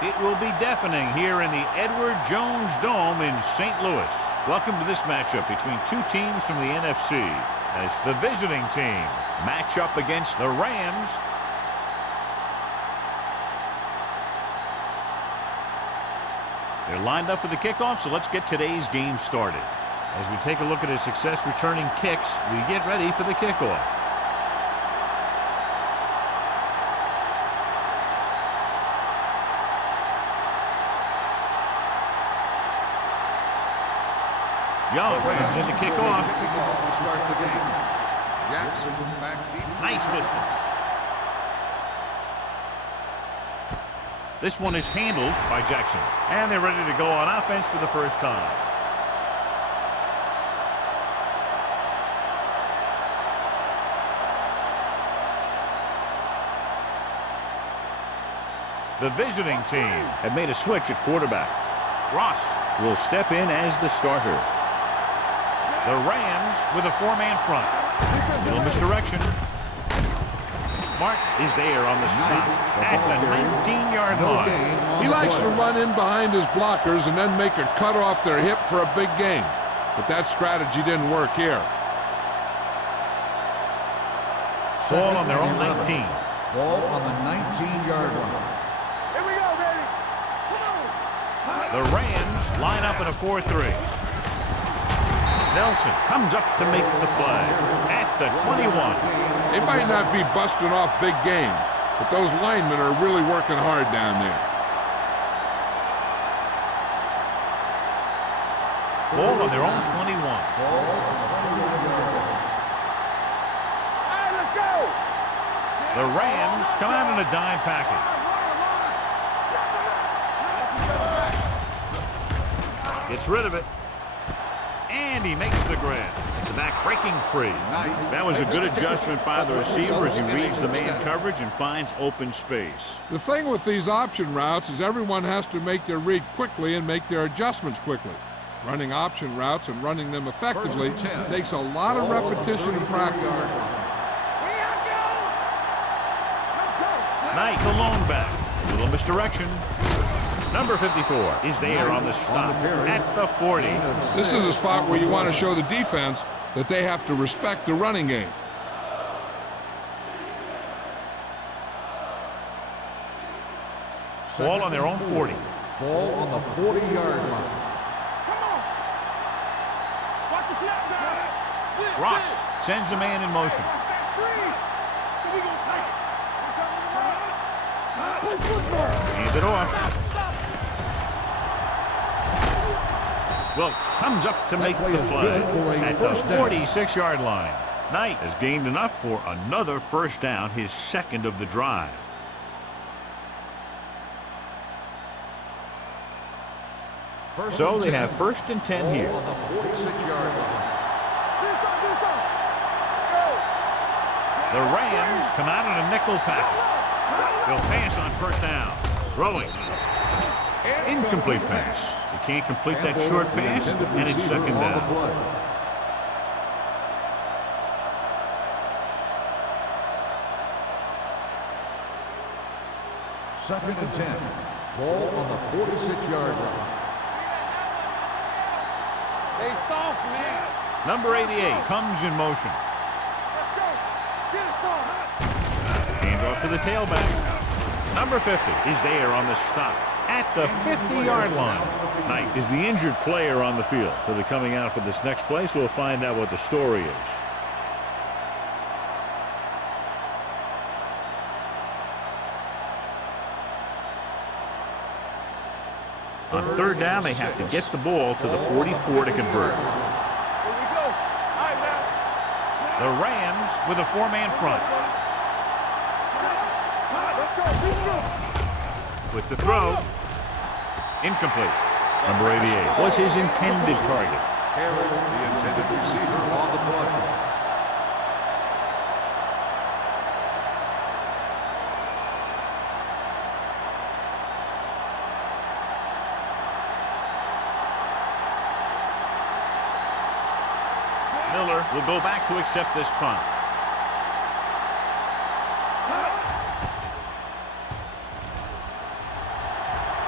It will be deafening here in the Edward Jones Dome in St. Louis. Welcome to this matchup between two teams from the NFC as the visiting team match up against the Rams. They're lined up for the kickoff, so let's get today's game started. As we take a look at his success returning kicks, we get ready for the kickoff. Young comes in to kick off. To start the game. Jackson back deep. Nice distance. This one is handled by Jackson. And they're ready to go on offense for the first time. The visiting team have made a switch at quarterback. Ross will step in as the starter. The Rams with a four-man front. Little misdirection. Mark is there on the stop at the 19-yard line. He likes to run in behind his blockers and then make a cut off their hip for a big gain. But that strategy didn't work here. Ball on their own 19. Ball on the 19-yard line. Here we go, baby. The Rams line up in a 4-3. Nelson comes up to make the play at the 21. They might not be busting off big game, but those linemen are really working hard down there. Ball on their own 21. Ball on the 21-yard line. All right, let's go. The Rams come out in a dime package. Gets rid of it. And he makes the grab. The back breaking free. That was a good adjustment by the receiver as he reads the man coverage and finds open space. The thing with these option routes is everyone has to make their read quickly and make their adjustments quickly. Running option routes and running them effectively takes a lot of repetition and practice. Knight, the lone back. A little misdirection. Number 54 is there on the stop at the 40. This is a spot where you want to show the defense that they have to respect the running game. Ball on their own 40. Ball on the 40-yard line. Come on. Watch the snap down. Ross sends a man in motion. Watch that screen. So we gonna take it. Play football. Hand it off. Wilkes comes up to make the play at the 46-yard line. Knight has gained enough for another first down, his second of the drive. So they have first and 10 here. On the 46-yard line. Do something. The Rams come out in a nickel package. They'll pass on first down. Throwing. Incomplete pass. You can't complete that short pass, and it's second down. Second and 10. Ball on the 46-yard line. They soft, man. Number 88 comes in motion. Let's go. Get it soft. Hand off to the tailback. Number 50 is there on the stop at the 50-yard line. Knight is the injured player on the field. So they're coming out for this next play, so we'll find out what the story is. On third down, they have to get the ball to the 44 to convert. Here we go. All right, now. The Rams with a four-man front. Let's go. Keep through. With the throw. Incomplete. Number 88 was his intended target. Herod, the intended receiver, on the play. Miller will go back to accept this punt.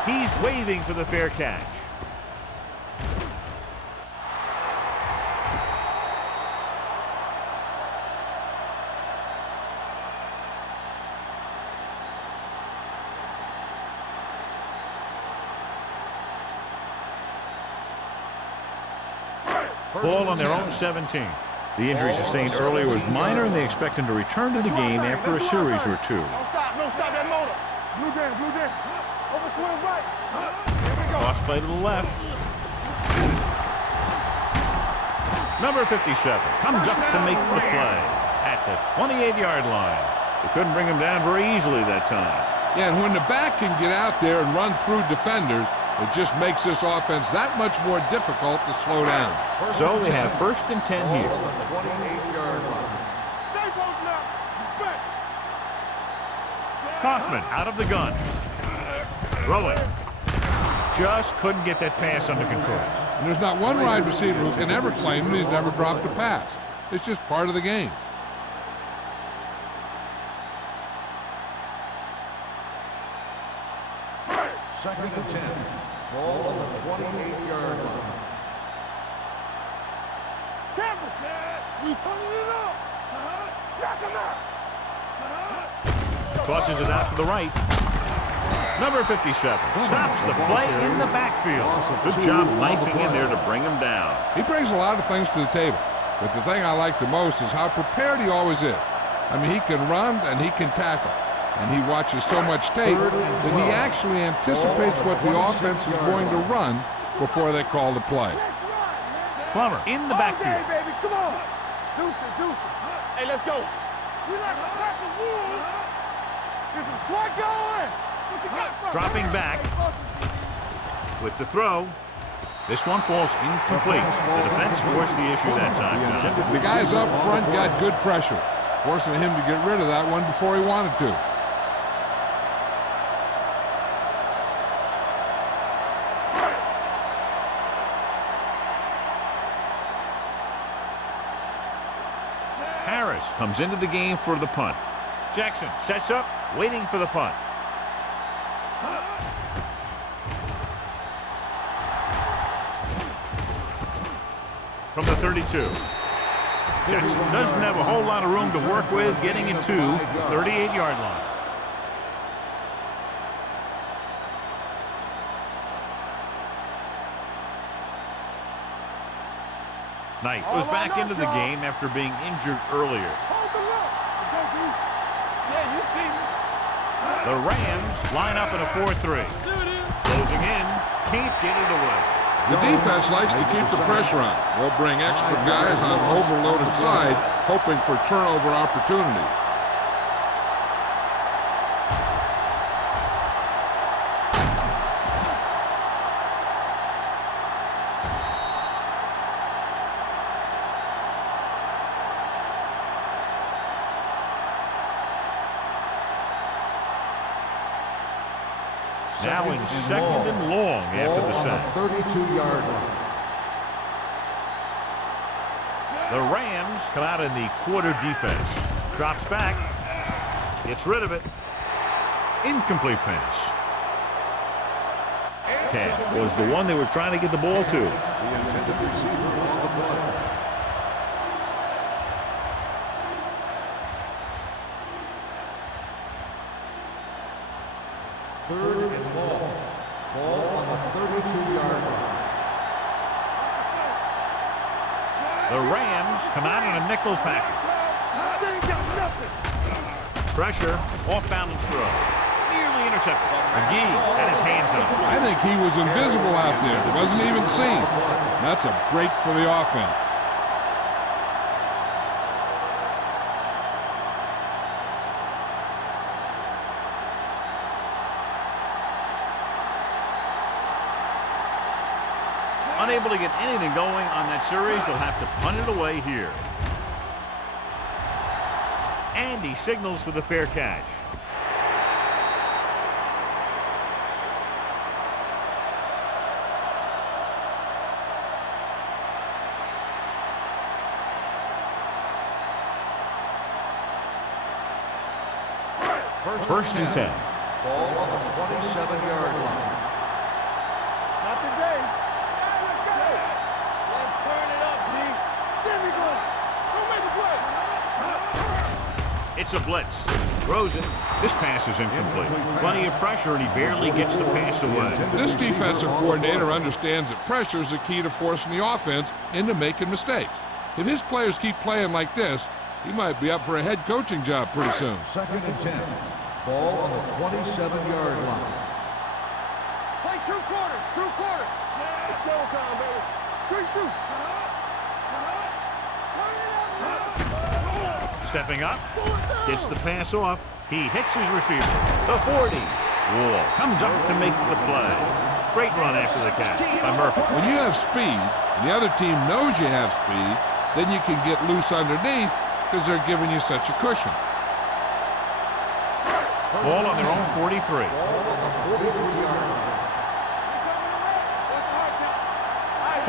He's waving for the fair catch. Ball on their own 17. The injury sustained earlier was minor, and they expect him to return to the game after a series or two. Don't stop that motor. Blue jam. Over swing right. Here we go. Cross play to the left. Number 57 comes up to make the play at the 28-yard line. They couldn't bring him down very easily that time. Yeah, and when the back can get out there and run through defenders, it just makes this offense that much more difficult to slow down. So they have 1st and 10 here. On the 28-yard line. Stay close now. Respect. Kaufman out of the gun. Throwing. Just couldn't get that pass under control. And there's not one wide receiver who can ever claim that he's never dropped a pass. It's just part of the game. Second and 10. Ball on the 28-yard line. Campbell said, we turning it up. Knock him out. Tosses it out to the right. Number 57 stops the play in the backfield. Good job knifing in there to bring him down. He brings a lot of things to the table, but the thing I like the most is how prepared he always is. I mean, he can run and he can tackle, and he watches so much tape that he actually anticipates what the offense is going to run before they call the play. Plummer in the backfield. Okay, baby, come on. Deuce. Hey, let's go. We like a pack of wolves. Get some swag going. What you got for Dropping back with the throw. This one falls incomplete. The defense forced the issue that time, John. The guys up front got good pressure, forcing him to get rid of that one before he wanted to. Harris comes into the game for the punt. Jackson sets up, waiting for the punt. From the 32. Jackson doesn't have a whole lot of room to work with, getting it to the 38-yard line. Knight was back into the game after being injured earlier. Hold the rope. Yeah, you see me. The Rams line up in a 4-3. Closing in, can't get it away. The defense likes to keep the pressure on. They'll bring extra guys on the overloaded side, hoping for turnover opportunities. Now in 2nd and long after the sack. 32-yard line. The Rams come out in the quarter defense. Drops back. Gets rid of it. Incomplete pass. Cash was the one they were trying to get the ball to. The intended receiver on the play. Third and long. Ball on the 32-yard line. The Rams come out in a nickel package. They ain't got nothing. Pressure, off-balance throw. Nearly intercepted. McGee had his hands on it. I think he was invisible out there. Wasn't even seen. That's a break for the offense. Unable to get anything going on that series, they'll have to punt it away here. And he signals for the fair catch. First and 10. Ball on the 27-yard line. It's a blitz. Throws it. This pass is incomplete. Plenty of pressure, and he barely gets the pass away. This defensive coordinator understands that pressure is the key to forcing the offense into making mistakes. If his players keep playing like this, he might be up for a head coaching job pretty soon. 2nd and 10. Ball on the 27-yard line. Play 2 quarters, 2 quarters. It's showtime, baby. 3 shoot. Stepping up, gets the pass off. He hits his receiver. The 40. Wall comes up to make the play. Great run after the catch by Murphy. When you have speed, and the other team knows you have speed, then you can get loose underneath because they're giving you such a cushion. Ball on their own 43. Ball on the 43-yard line.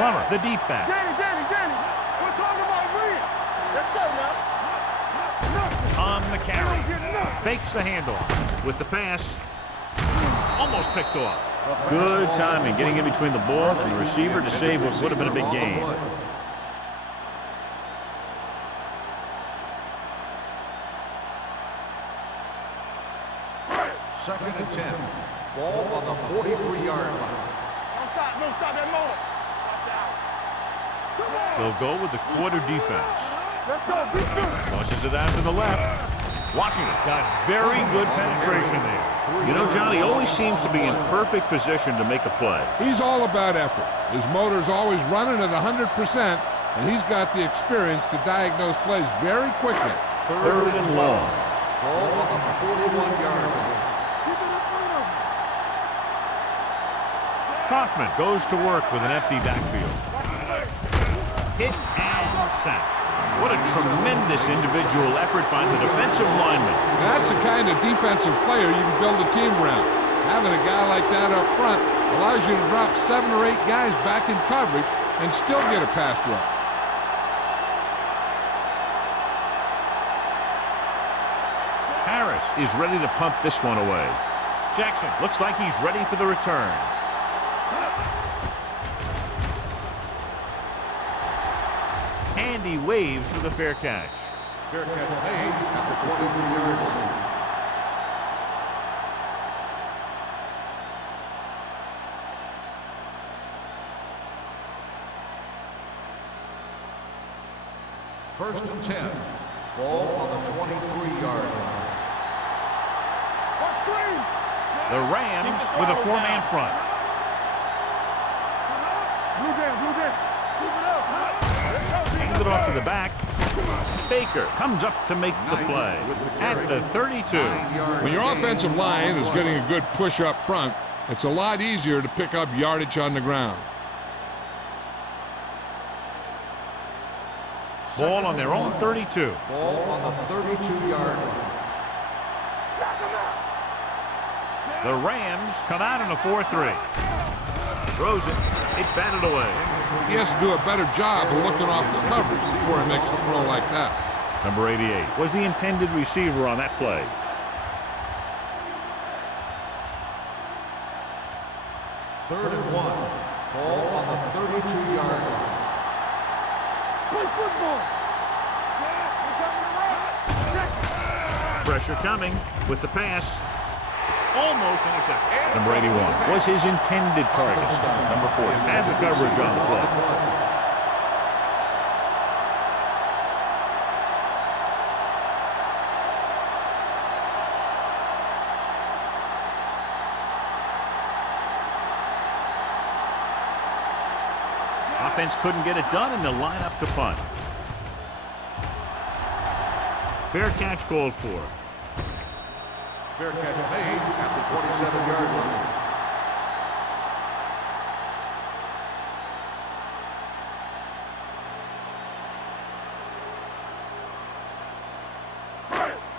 Plummer, the deep back. Danny. We're talking about Rhea. Let's go now. On the carry. Fakes the handle. With the pass. Almost picked off. Good timing, getting in between the ball and the receiver to save what would have been a big gain. 2nd and 10. Ball on the 43-yard line. Don't stop that moment. Watch out. They'll go with the quarter defense. Let's go. Be good. Tosses it out to the left. Washington got very good penetration there. You know, John, he always seems to be in perfect position to make a play. He's all about effort. His motor's always running at 100%, and he's got the experience to diagnose plays very quickly. Third and long. Ball on the 41-yard line. Kaufman goes to work with an empty backfield. Hit and sack. What a tremendous individual effort by the defensive lineman. That's the kind of defensive player you can build a team around. Having a guy like that up front allows you to drop 7 or 8 guys back in coverage and still get a pass rush. Harris is ready to pump this one away. Jackson looks like he's ready for the return. And he waves for the fair catch. Fair catch made at the 23-yard line. First and 10. Ball on the 23-yard line. The Rams with a 4-man front. Blue down. Keep it up. Hand it off to the back. Baker comes up to make the play at the 32. When your offensive line is getting a good push up front, it's a lot easier to pick up yardage on the ground. Ball on their own 32. Ball on the 32-yard line. The Rams come out in a 4-3. Throws it. It's batted away. He has to do a better job of looking off the coverage before he makes a throw like that. Number 88 was the intended receiver on that play. Third and 1. Ball on the 32-yard line. Play football. Pressure coming with the pass. Almost intercepted. Number 81 was his intended target. Number 4 had the coverage on the play. Offense couldn't get it done, and they'll line up to punt. Fair catch called for. Fair catch made at the 27-yard line.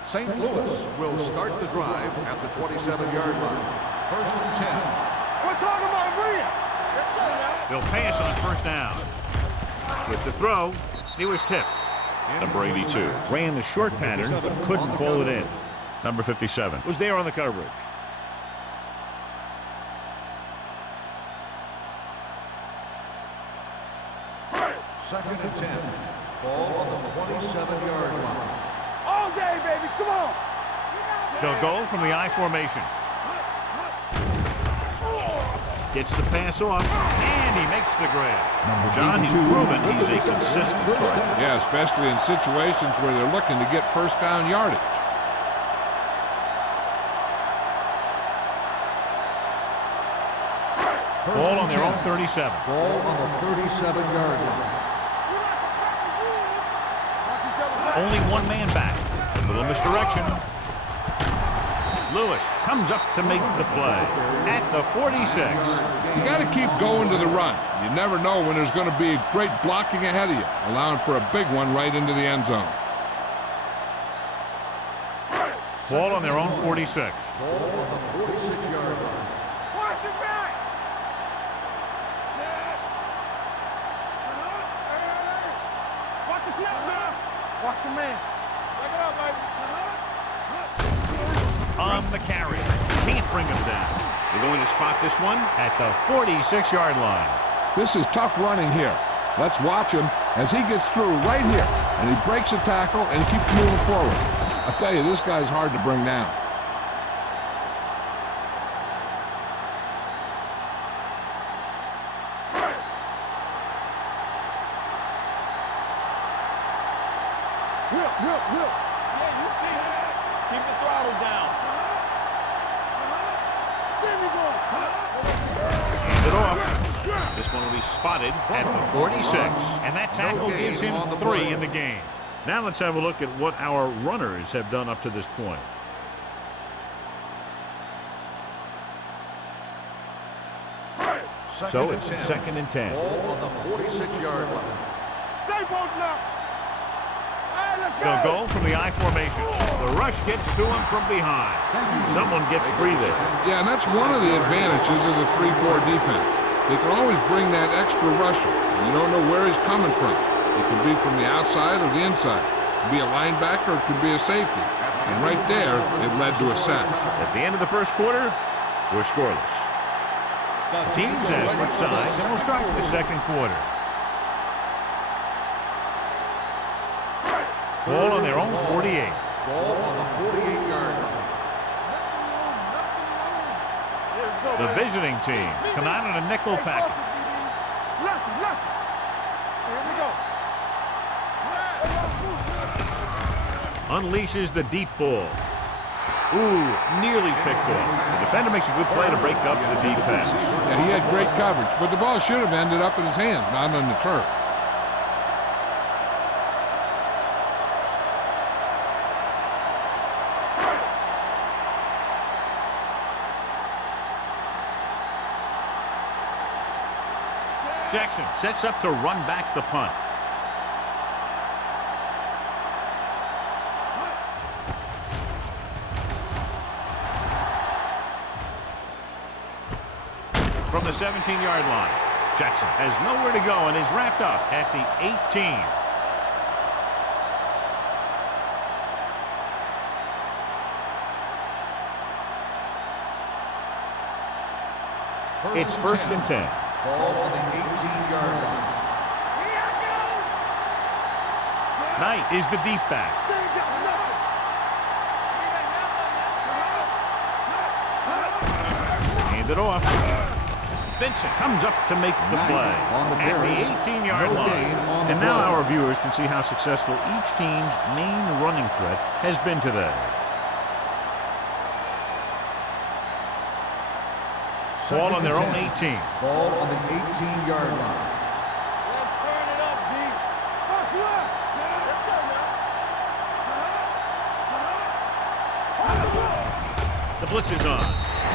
St. Louis will start the drive at the 27-yard line. First and 10. We're talking about Rhea. They'll pass on first down. With the throw, he was tipped. Number 82 ran the short pattern but couldn't pull it in. Number 57 was there on the coverage. Second and 10. Ball on the 27-yard line. All day, baby. Come on. They'll go from the I formation. Gets the pass off, and he makes the grab. John, he's proven he's a consistent target. Yeah, especially in situations where they're looking to get first down yardage. Ball on their own 37. Ball on the 37-yard line. Only one man back. A little misdirection. Lewis comes up to make the play at the 46. You got to keep going to the run. You never know when there's going to be great blocking ahead of you, allowing for a big one right into the end zone. Ball on their own 46. Ball on the 46-yard line. Watch it back. Watch the snap, man. Watch your man. Take it up, baby. On the carry. Can't bring him down. They're going to spot this one at the 46-yard line. This is tough running here. Let's watch him as he gets through right here, and he breaks a tackle and keeps moving forward. I tell you, this guy's hard to bring down. Will. Yeah, you see it. Keep the throttle down. There we go. Hand it off. This one will be spotted at the 46. And that tackle gives him 3 in the game. Now let's have a look at what our runners have done up to this point. So it's 2nd and 10. Ball on the 46-yard line. Stay posted up. Hey, let's go. They'll go from the I formation. The rush gets to him from behind. Someone gets free there. Yeah, and that's one of the advantages of the 3-4 defense. They can always bring that extra rusher. You don't know where he's coming from. It could be from the outside or the inside. It could be a linebacker, it could be a safety. And right there, it led to a sack. At the end of the first quarter, we're scoreless. The teams have switched sides, and we'll start the second quarter. Ball on their own 48. Ball on the 48-yard line. The visiting team come out in a nickel package. Left. Here we go. Unleashes the deep ball. Ooh, nearly picked off. The defender makes a good play to break up the deep pass. Yeah, he had great coverage, but the ball should have ended up in his hands, not on the turf. Jackson sets up to run back the punt. From the 17-yard line, Jackson has nowhere to go and is wrapped up at the 18. It's 1st and 10. Ball on the 18-yard line. Knight is the deep back. Hand it off. Vincent comes up to make the play at the 18-yard line. And now our viewers can see how successful each team's main running threat has been today. Ball on their own 18. Ball on the 18-yard line. Let's turn it up, D. Watch left. Let's go now. The blitz is on.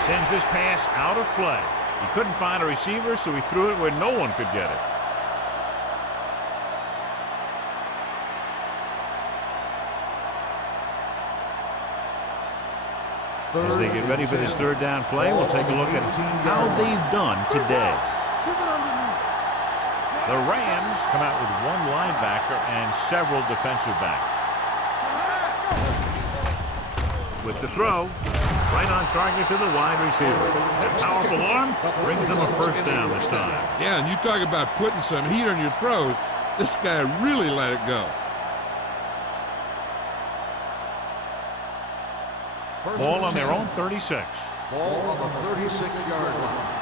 Sends this pass out of play. He couldn't find a receiver, so he threw it where no one could get it. As they get ready for this third down play, we'll take a look at how they've done today. The Rams come out with one linebacker and several defensive backs. With the throw, right on target to the wide receiver. That powerful arm brings them a first down this time. Yeah, and you talk about putting some heat on your throws. This guy really let it go. Ball on their own 36. Ball on the 36-yard line.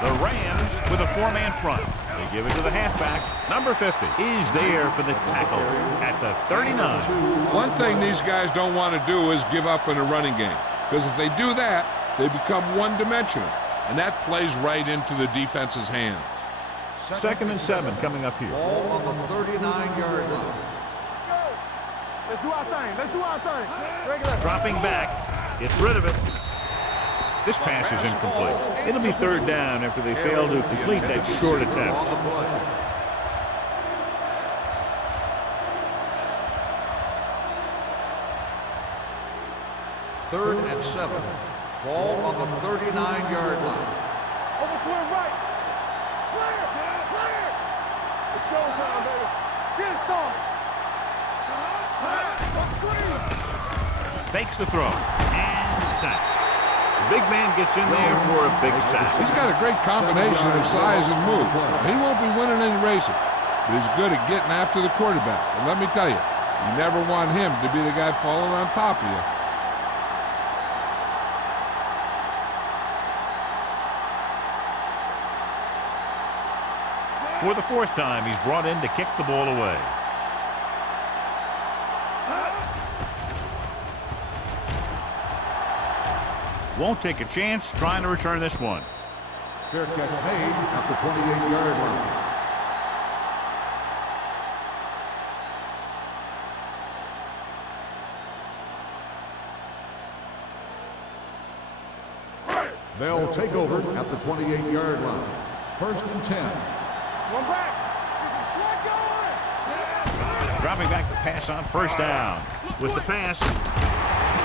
The Rams with a four-man front. They give it to the halfback. Number 50 is there for the tackle at the 39. One thing these guys don't want to do is give up in a running game, because if they do that, they become one-dimensional, and that plays right into the defense's hands. 2nd and 7 coming up here. Ball on the 39-yard line. Let's do our thing. Let's do our thing. Regular. Dropping back. Gets rid of it. This pass is incomplete. It'll be 3rd down after they fail to complete that short attempt. 3rd and 7. Ball on the 39-yard line. Over swing right. Clear. Clear. It's showtime, baby. Get it on. Fakes the throw. And sack. Big man gets in there for a big sack. He's got a great combination of size and move. He won't be winning any races, but he's good at getting after the quarterback. And let me tell you, you never want him to be the guy falling on top of you. For the 4th time, he's brought in to kick the ball away. Won't take a chance trying to return this one. Fair catch made at the 28-yard line. They'll take over at the 28-yard line. 1st and 10. One back. Dropping back the pass on 1st down. With the pass,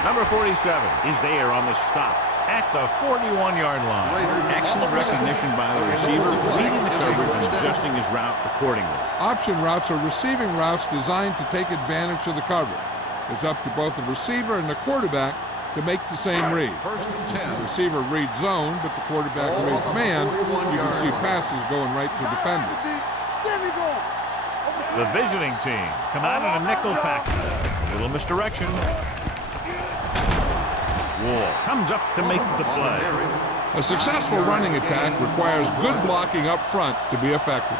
number 47 is there on the stop at the 41-yard line. Excellent recognition by the receiver, reading the coverage and adjusting his route accordingly. Option routes are receiving routes designed to take advantage of the coverage. It's up to both the receiver and the quarterback to make the same read. 1st and 10. The receiver reads zone, but the quarterback reads man. You can see passes going right to defenders. The visiting team come out in a nickel package. A little misdirection. Wall comes up to make the play. A successful running attack requires good blocking up front to be effective.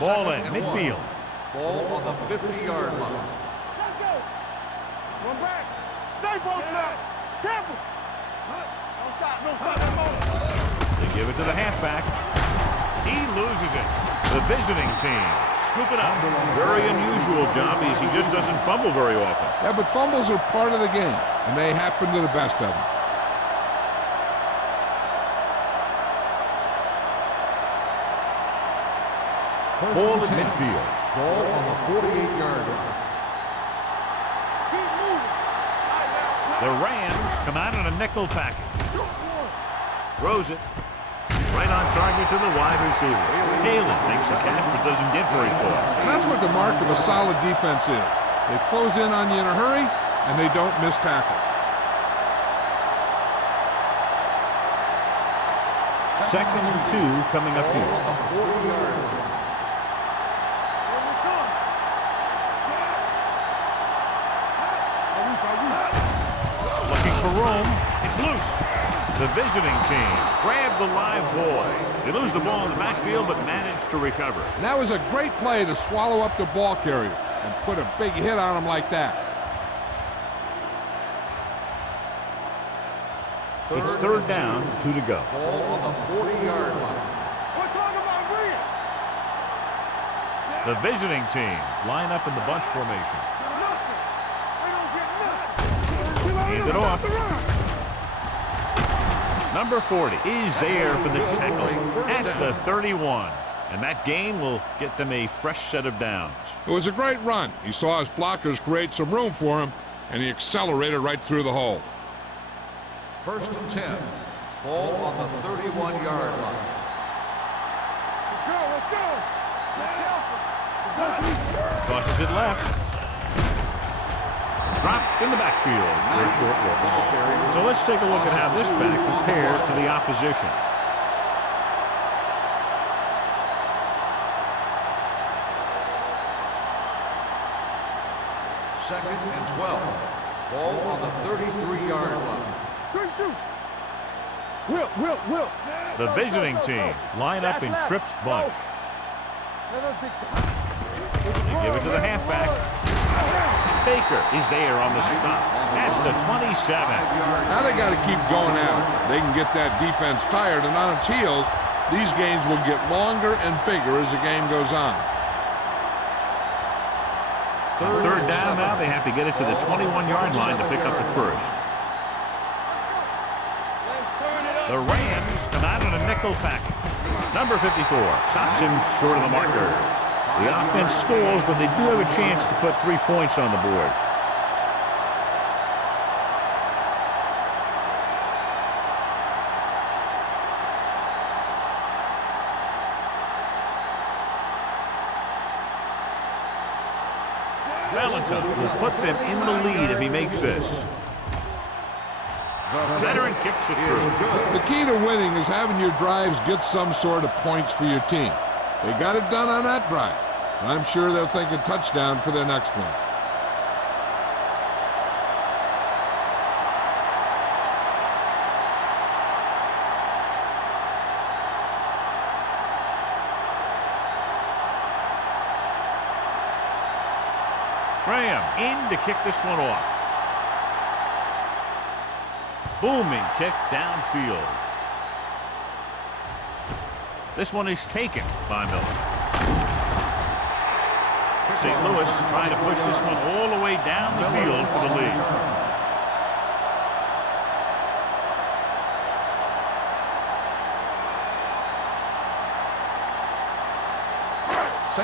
Ball at midfield. Ball on the 50-yard line. Let's go. One back. Stay both now. Careful. Don't stop. Don't stop. They give it to the halfback. He loses it. The visiting team scoop it up. Very unusual job as he just doesn't fumble very often. Yeah, but fumbles are part of the game, and they happen to the best of them. Ball at midfield. Ball on the 48-yard line. Keep moving. The Rams come out in a nickel package. Throws it. Right on target to the wide receiver. Haley makes the catch but doesn't get very far. And that's what the mark of a solid defense is. They close in on you in a hurry, and they don't miss tackle. 2nd and 2 coming up here. On the 40-yard line. Here we come. Looking for room. It's loose. The visiting team grabbed the live ball. They lose the ball in the backfield but managed to recover. And that was a great play to swallow up the ball carrier and put a big hit on him like that. It's 3rd down, 2 to go. Ball on the 40-yard line. We're talking about Rhea. The visiting team line up in the bunch formation. Nothing. We don't get nothing. Hand it off. Number 40 is there for the tackle at the 31. And that gain will get them a fresh set of downs. It was a great run. He saw his blockers create some room for him, and he accelerated right through the hole. 1st and 10. Ball on the 31-yard line. Let's go. Let's go. Tosses it left. Dropped in the backfield for a short loss. So let's take a look at how this back compares to the opposition. Second and 12. Ball on the 33-yard line. Good shoot. Will. The visiting team line up in Tripp's bunch. They give it to the halfback. Baker is there on the stop at the 27. Now they got to keep going at it. They can get that defense tired and on its heels. These games will get longer and bigger as the game goes on. Third down now. They have to get it to the 21-yard line to pick up the first. The Rams come out in a nickel package. Number 54 stops him short of the marker. The offense stalls, but they do have a chance to put 3 points on the board. Valentine will put them in the lead if he makes this. The veteran kicks it through. The key to winning is having your drives get some sort of points for your team. They got it done on that drive. And I'm sure they'll think a touchdown for their next one. Graham in to kick this one off. Booming kick downfield. This one is taken by Miller. St. Louis trying to push this one all the way down the field for the lead.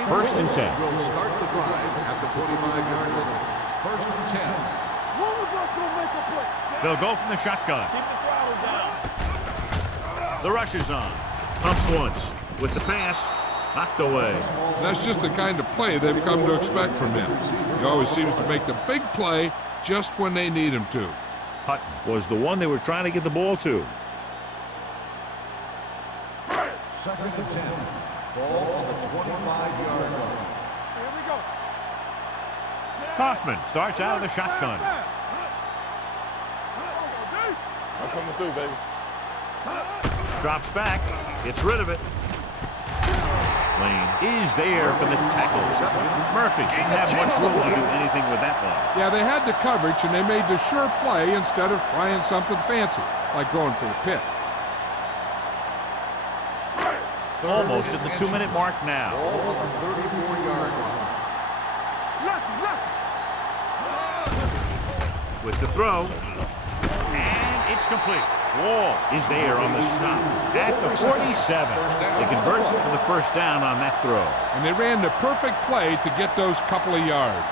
First and 10. Will start the drive at the 25-yard line. First and 10. They'll go from the shotgun. Keep the throttle down. The rush is on. Pumps once. With the pass, knocked away. That's just the kind of play they've come to expect from him. He always seems to make the big play just when they need him to. Hutton was the one they were trying to get the ball to. Second and 10. Ball on the 25-yard line. Here we go. Kaufman starts out of the shotgun. I'm coming through, baby. Drops back, gets rid of it. Lane is there for the tackle. Murphy didn't have much room to do anything with that one. Yeah, they had the coverage, and they made the sure play instead of trying something fancy, like going for the pick. Almost at the 2-minute mark now. Ball on the 34-yard line. With the throw. And it's complete. Wall is there on the stop at the 47. They convert for the first down on that throw. And they ran the perfect play to get those couple of yards.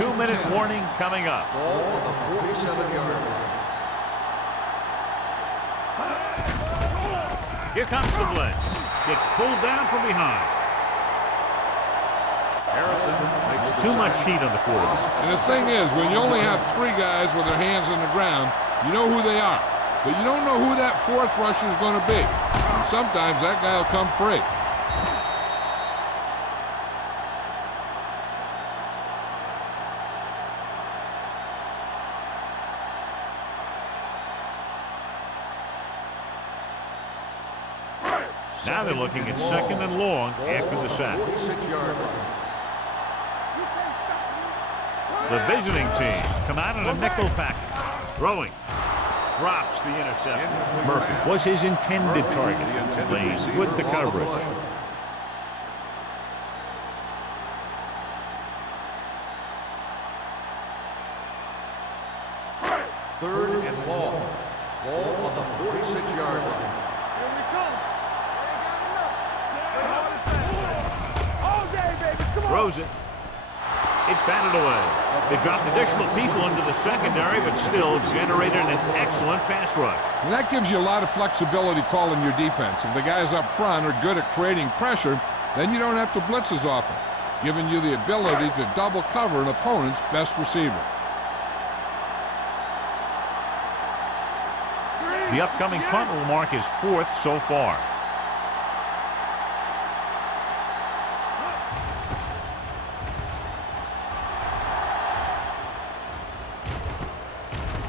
2-minute warning coming up. Ball on the 47-yard line. Here comes the blitz. Gets pulled down from behind. Harrison makes the Too much sack. heat on the quarterback. And the thing is, when you only have 3 guys with their hands on the ground, you know who they are. But you don't know who that 4th rusher is going to be. And sometimes that guy will come free. Now they're looking at second and long after the sack. 46-yard line. The visiting team come out in a nickel package. Throwing. Drops the interception. Murphy was his intended target. Lane with the coverage. Third and long. Ball on the 46-yard line. Here we come. All day, baby. Come on. Throws it. It's batted away. They dropped additional people into the secondary, but still generated an excellent pass rush. And that gives you a lot of flexibility calling your defense. If the guys up front are good at creating pressure, then you don't have to blitz as often, giving you the ability to double cover an opponent's best receiver. The upcoming punt will mark his 4th so far.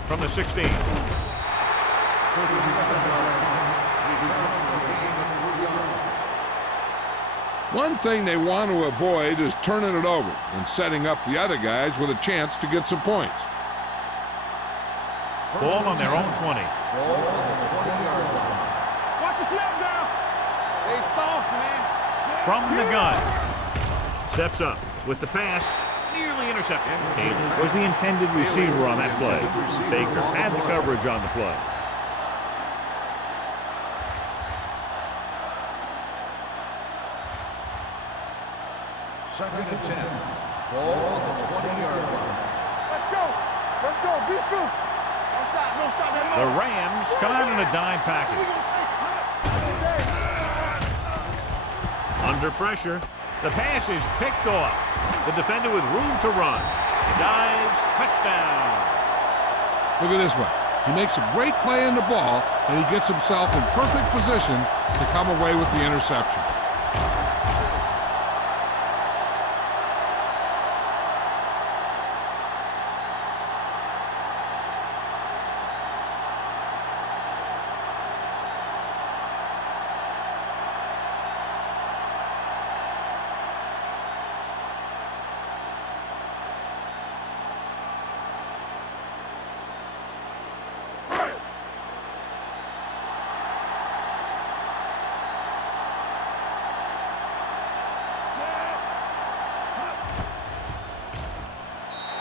from the 16. 37-yard line. Return for a gain of 3 yards. One thing they want to avoid is turning it over and setting up the other guys with a chance to get some points. Ball on their own 20. Ball on the 20-yard line. Watch the snap down. They soft, man. From the gun. Steps up with the pass. Nearly intercepted. Taylor was the intended receiver on that play. Baker had the coverage on the play. Second and 10. Ball on the 20-yard line. Let's go. Let's go. Be true. Don't stop. Don't stop that The motion. Rams come out in a dime package. Under pressure. The pass is picked off. The defender with room to run. Dives. Touchdown. Look at this one. He makes a great play in the ball, and he gets himself in perfect position to come away with the interception.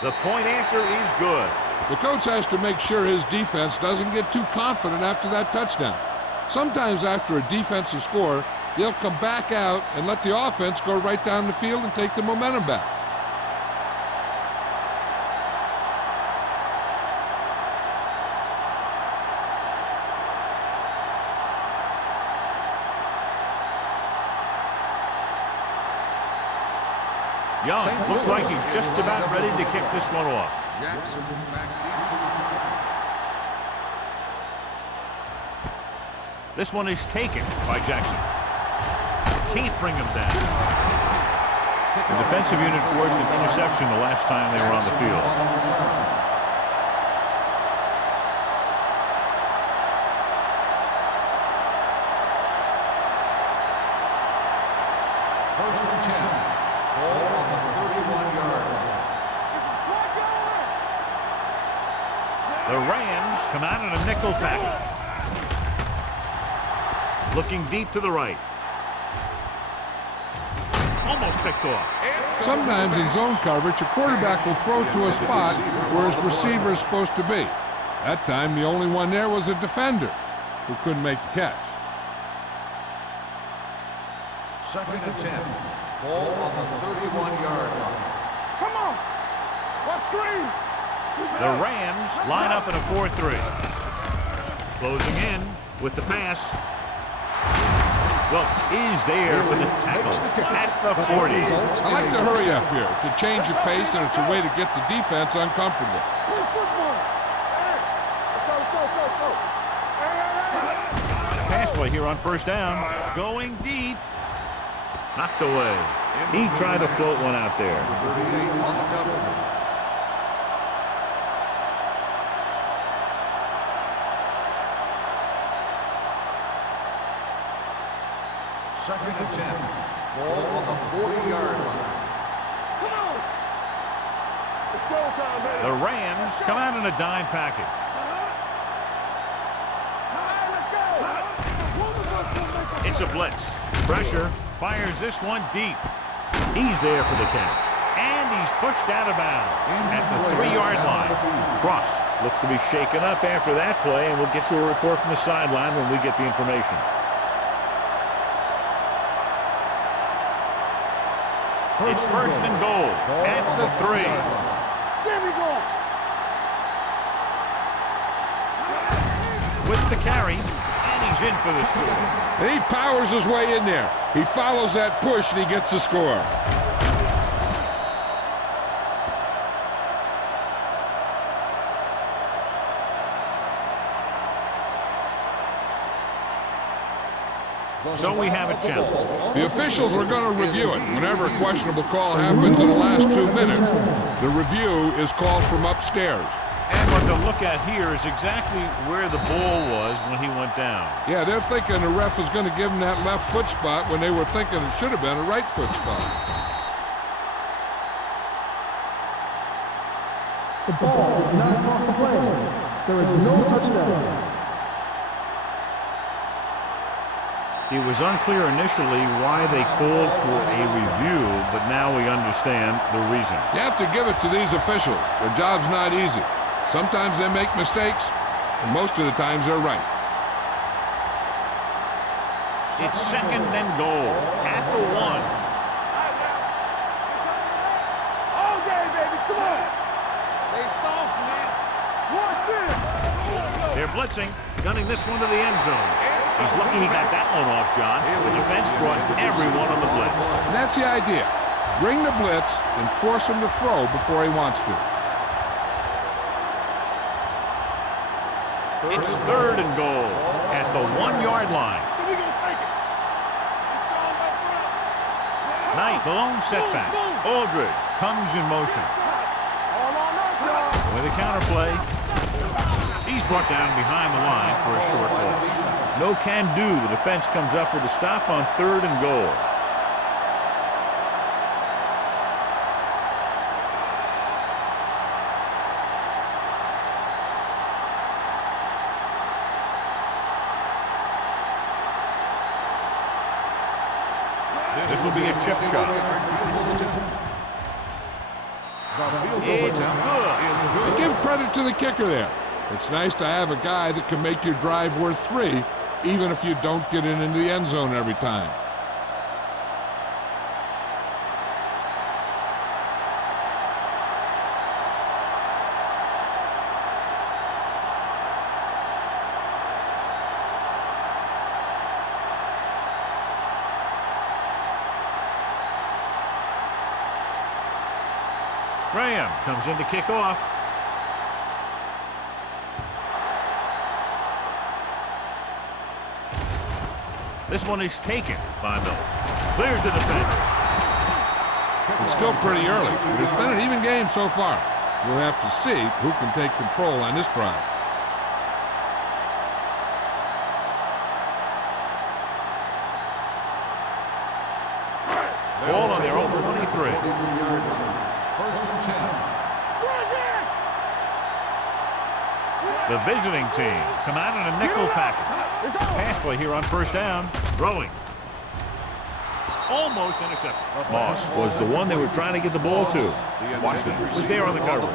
The point after is good. The coach has to make sure his defense doesn't get too confident after that touchdown. Sometimes after a defensive score, they'll come back out and let the offense go right down the field and take the momentum back. Young looks like he's just about ready to kick this one off. Jackson back deep to return. This one is taken by Jackson. Can't bring him down. The defensive unit forced an interception the last time they were on the field. First and 10. Ball on the 31-yard line. The Rams come out in a nickel package. Looking deep to the right. Almost picked off. Sometimes in zone coverage, a quarterback will throw to a spot where his receiver is supposed to be. That time, the only one there was a defender who couldn't make the catch. Second and 10. Ball on the 31-yard line. Come on. Let's screen. The Rams line up in a 4-3. Closing in with the pass. Welch is there for the tackle at the 40. I like to hurry up here. It's a change of pace, and it's a way to get the defense uncomfortable. Play football. Hey. Let's go. Hey. Pass play here on first down. Going deep. Knocked away. He tried to float one out there. 38 on the cover. Second and 10. Ball on the 40-yard line. Come on. It's showtime, man. The Rams come out in a dime package. It's a blitz. Pressure. Fires this one deep. He's there for the catch. And he's pushed out of bounds at the 3-yard line. Cross looks to be shaken up after that play, and we'll get you a report from the sideline when we get the information. It's first and goal at the 3. There we go. With the carry, and he's in for the score. And he powers his way in there. He follows that push, and he gets the score. So we have a challenge. The officials are going to review it. Whenever a questionable call happens in the last 2 minutes, the review is called from upstairs. And we're to look at here is exactly where the ball was when he went down. Yeah, they're thinking the ref is going to give him that left foot spot when they were thinking it should have been a right foot spot. The ball did not cross the plane. There is no touchdown. It was unclear initially why they called for a review, but now we understand the reason. You have to give it to these officials. Their job's not easy. Sometimes they make mistakes, and most of the times they're right. It's 2nd and goal at the 1. All day, baby, come on. They soft, man. Watch it. They're blitzing, gunning this one to the end zone. He's lucky he got that one off, John. The defense brought everyone on the blitz. And that's the idea. Bring the blitz and force him to throw before he wants to. It's 3rd and goal at the 1-yard line. So we gonna take it. Knight, the lone setback. Aldridge comes in motion. All on us, y'all. With a counterplay, he's brought down behind the line for a short loss. No can do. The defense comes up with a stop on 3rd and goal. This will be a chip shot. It's good. Give credit to the kicker there. It's nice to have a guy that can make your drive worth 3, even if you don't get in into the end zone every time. Graham comes in to kick off. This one is taken by Miller. Clears the defender. It's still pretty early, but it's been an even game so far. We'll have to see who can take control on this drive. Ball on their own 23. 1st and 10. The visiting team come out in a nickel package. Pass play here on 1st down. Throwing. Almost intercepted. Moss was the one they were trying to get the ball to. Washington was there on the coverage.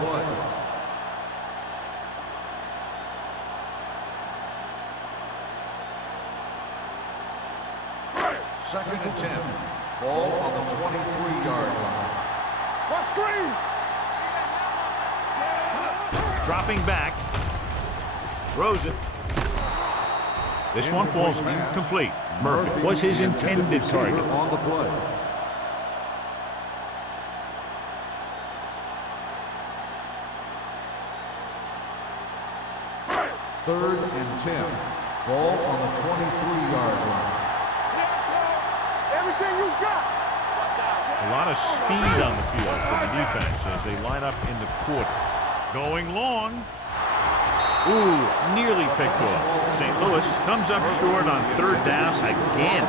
2nd and 10. Ball on the 23-yard line. What screen? Dropping back. Throws it. This one falls incomplete. Murphy was his intended target. On the play. Third and 10. Ball on the 23-yard line. Everything you got. A lot of speed on the field for the defense as they line up in the quarter. Going long. Ooh, nearly picked off. St. Louis comes up short on 3rd down again.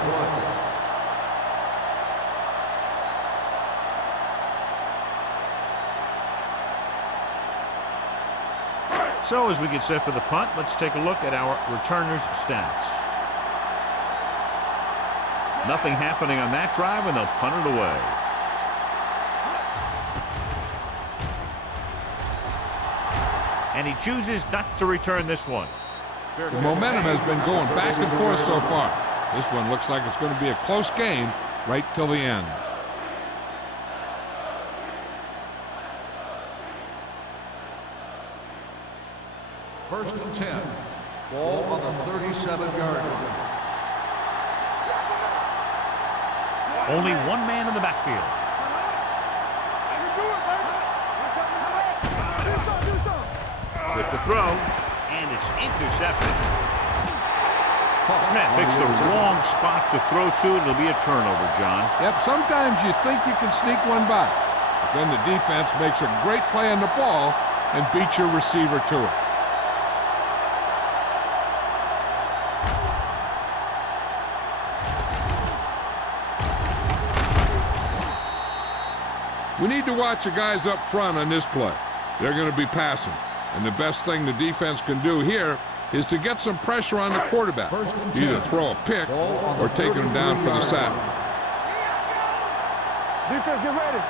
So as we get set for the punt, let's take a look at our returners' stats. Nothing happening on that drive, and they'll punt it away. And he chooses not to return this one. The momentum has been going back and forth so far. This one looks like it's going to be a close game right till the end. First and 10. Ball on the 37-yard line. Only one man in the backfield. With the throw, and it's intercepted. Smith picks the wrong spot to throw to. It'll be a turnover, John. Yep, sometimes you think you can sneak one by. But then the defense makes a great play on the ball, and beat your receiver to it. We need to watch the guys up front on this play. They're going to be passing, and the best thing the defense can do here is to get some pressure on the quarterback. Either throw a pick or take him down for the sack. Defense, get ready.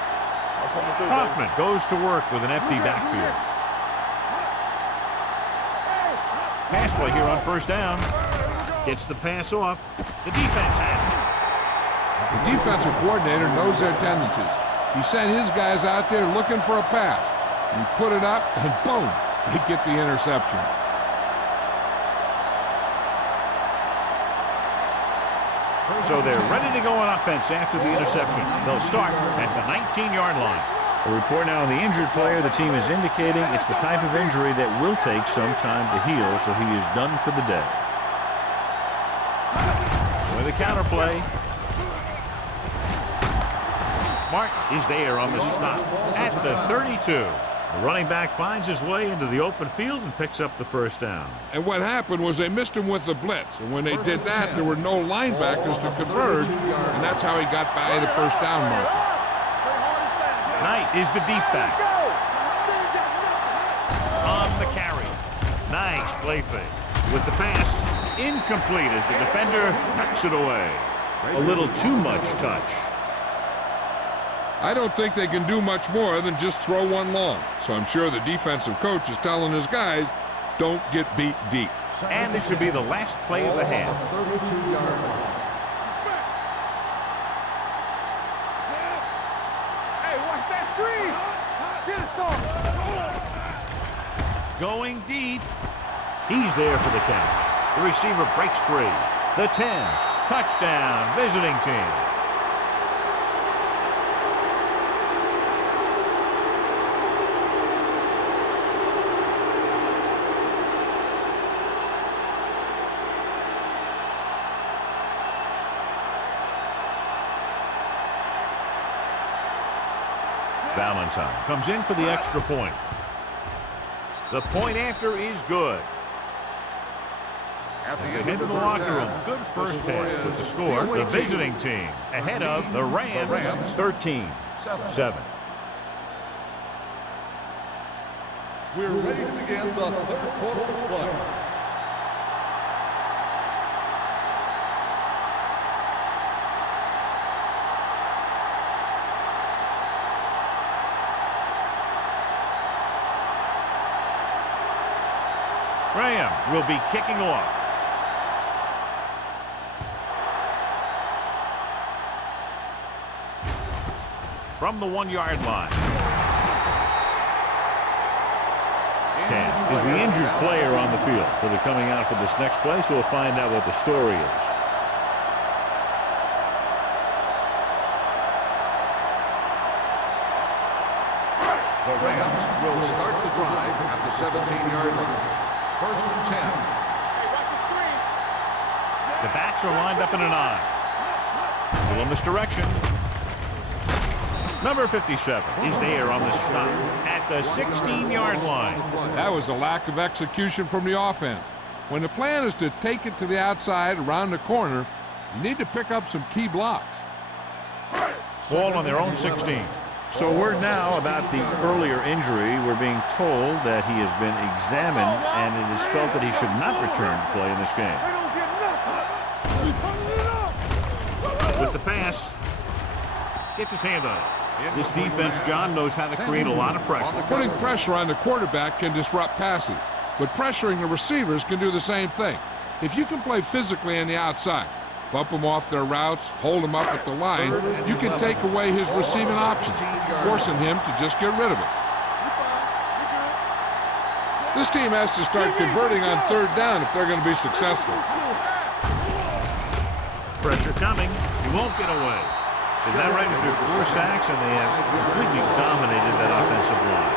Hoffman goes to work with an empty backfield. Pass play here on first down. Gets the pass off. The defense has it. The defensive coordinator knows their tendencies. He sent his guys out there looking for a pass. He put it up, and boom, they get the interception. So they're ready to go on offense after the interception. They'll start at the 19-yard line. A report now on the injured player. The team is indicating it's the type of injury that will take some time to heal, so he is done for the day. With a counter play. Martin is there on the stop at the 32. The running back finds his way into the open field and picks up the first down. And what happened was they missed him with the blitz. And when they did that, there were no linebackers to converge, and that's how he got by the first down marker. Knight is the deep back. On the carry. Nice play fake. With the pass, incomplete as the defender knocks it away. A little too much touch. I don't think they can do much more than just throw one long. So I'm sure the defensive coach is telling his guys, don't get beat deep. And this should be the last play of the half. 32-yard line. Hey, watch that screen. Get it, Tom. Going deep. He's there for the catch. The receiver breaks free. The 10. Touchdown, visiting team. Valentine comes in for the extra point. The point after is good. As they head to the locker room, good first half with the score. The visiting team ahead of the Rams 13-7. We're ready to begin the third quarter of play. Graham will be kicking off. From the 1-yard line. Ken is the injured player on the field. He'll be coming out for this next play, so we'll find out what the story is. The Rams will start the drive at the 17-yard line. First and 10. Hey, watch the screen. The backs are lined up in an eye. Little misdirection. Number 57 is there on the stop at the 16-yard line. That was a lack of execution from the offense. When the plan is to take it to the outside around the corner, you need to pick up some key blocks. Ball on their own 16. So word now about the earlier injury. We're being told that he has been examined and it is felt that he should not return to play in this game. With the pass, gets his hand on it. This defense, John, knows how to create a lot of pressure. Putting pressure on the quarterback can disrupt passing, but pressuring the receivers can do the same thing. If you can play physically on the outside, bump them off their routes, hold them up at the line, you can take away his receiving options, forcing him to just get rid of it. This team has to start converting on third down if they're going to be successful. Pressure coming. He won't get away. They've now registered 4 sacks, and they have completely dominated that offensive line.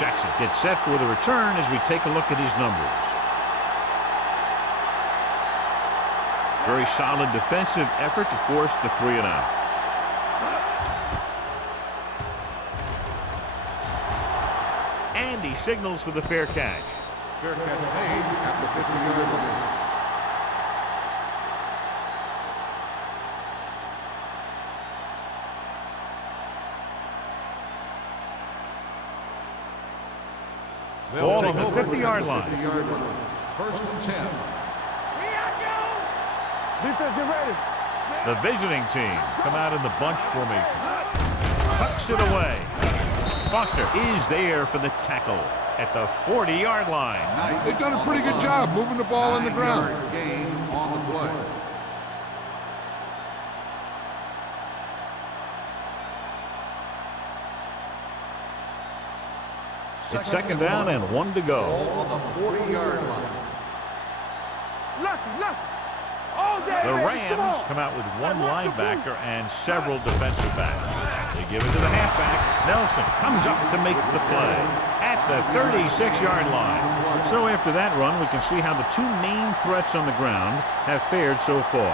Jackson gets set for the return as we take a look at his numbers. Very solid defensive effort to force the 3-and-out. And he signals for the fair catch. Fair catch made at the 50-yard line. Ball on the 50-yard line. 1st and 10. Defense, get ready. The visiting team come out in the bunch formation. Tucks it away. Foster is there for the tackle at the 40-yard line. They've done a pretty good job moving the ball on the ground. 9-yard gain on the play. It's 2nd down and 1 to go. Ball on the 40-yard line. Lucky. All day, The baby. Rams come out with 1 linebacker and several defensive backs. They give it to the halfback. Nelson comes up to make the play at the 36-yard line. So after that run, we can see how the 2 main threats on the ground have fared so far.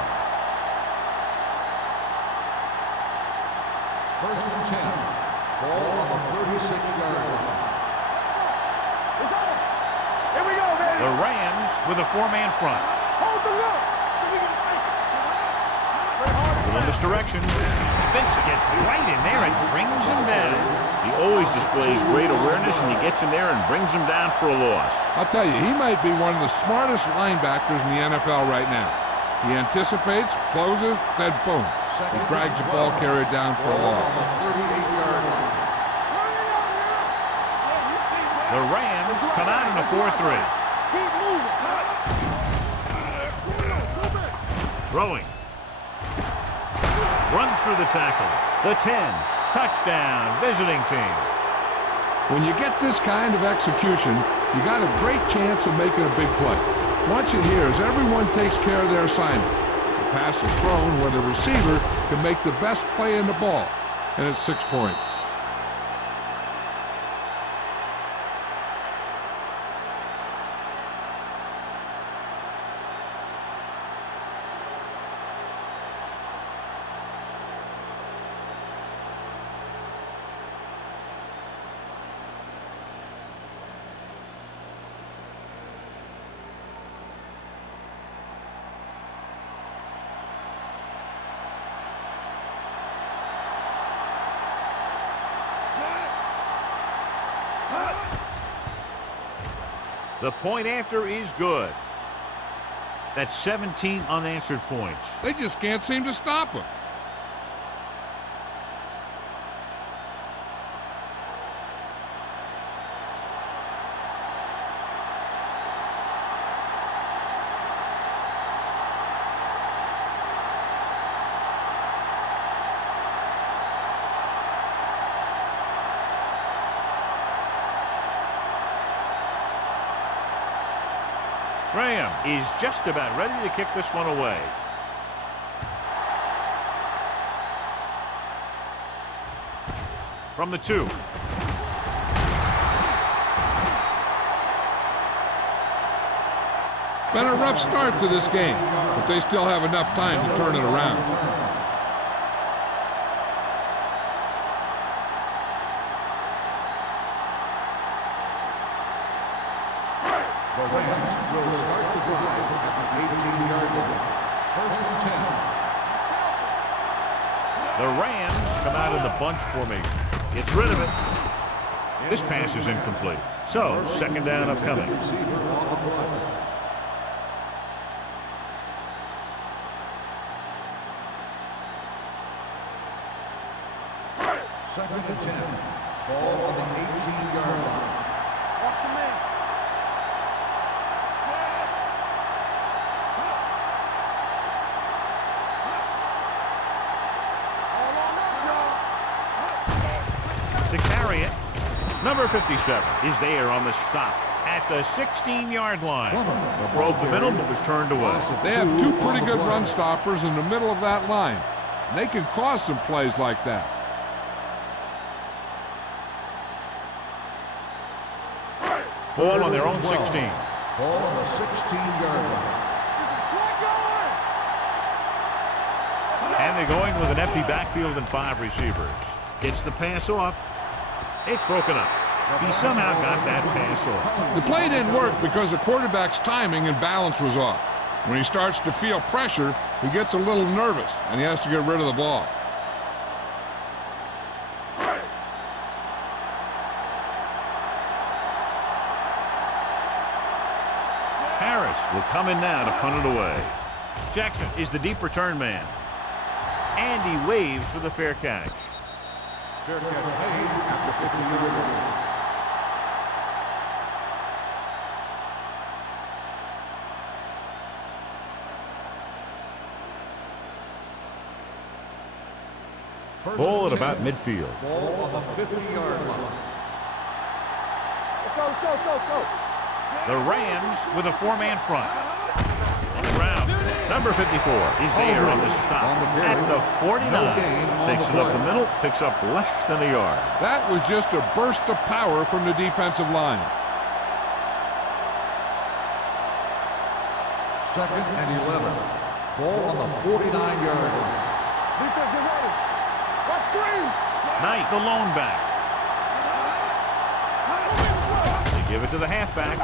1st and 10. Ball on the 36-yard line. It's on. Here we go, baby. The Rams with a 4-man front. Hold the look. So we can take it. Play hard and Little misdirection. Vince gets right in there and brings him down. He always displays great awareness, and he gets in there and brings him down for a loss. I'll tell you, he might be one of the smartest linebackers in the NFL right now. He anticipates, closes, then boom. He drags the ball carrier down for a Ball loss. on the 38-yard line. The Rams come out in a 4-3. keep moving. Throwing. Runs through the tackle. The 10. Touchdown, visiting team. When you get this kind of execution, you got a great chance of making a big play. Watch it here as everyone takes care of their assignment. The pass is thrown where the receiver can make the best play in the ball, and it's 6 points. The point after is good. That's 17 unanswered points. They just can't seem to stop him. Graham is just about ready to kick this one away. From the 2. Been a rough start to this game, but they still have enough time to turn it around. The Rams will start the drive at the 18-yard line. 1st and 10. The Rams come out in the bunch formation. Gets rid of it. This pass is incomplete. So, 2nd down upcoming. Receiver on the play. Second and 10. Ball on the 18-yard line. Watch your man. All on us, y'all. To carry it, number 57 is there on the stop at the 16-yard line. Broke the middle but was turned away. They have 2 pretty good run stoppers in the middle of that line. And they can cause some plays like that. Ball on their own 16. Ball on the 16-yard line. Flag going. And they're going with an empty backfield and 5 receivers. Gets the pass off. It's broken up. He somehow got that pass off. The play didn't work because the quarterback's timing and balance was off. When he starts to feel pressure, he gets a little nervous, and he has to get rid of the ball. Harris will come in now to punt it away. Jackson is the deep return man. And he waves for the fair catch. Fair catch made at the 50-yard line. Ball at about midfield. Ball on the 50-yard line. Let's go, let's go, let's go, let's go. The Rams with a 4-man front. On the ground. Number 54 is there on the stop. At the 49. Takes it up the middle. Picks up less than a yard. That was just a burst of power from the defensive line. 2nd and 11. Ball on the 49-yard line. Defense, get ready. Watch screen. Knight, the lone back. They give it to the halfback.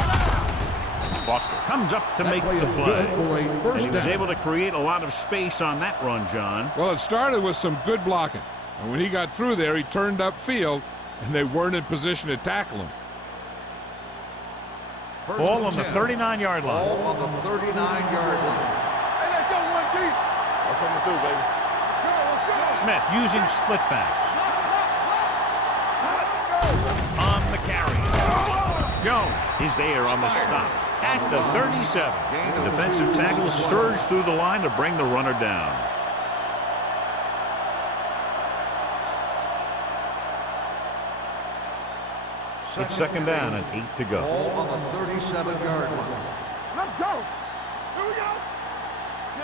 Foster comes up to make the play. And he was able to create a lot of space on that run, John. Well, it started with some good blocking. And when he got through there, he turned upfield, and they weren't in position to tackle him. Ball on the 39-yard line. Ball on the 39-yard line. Hey, let's go one deep. I'm coming through, baby. Let's go. Smith using split backs. On the carry. Jones is there on the stop. At the 37. The defensive tackle surged through the line to bring the runner down. It's 2nd down and 8 to go. Ball on the 37-yard line. Let's go. Here we go.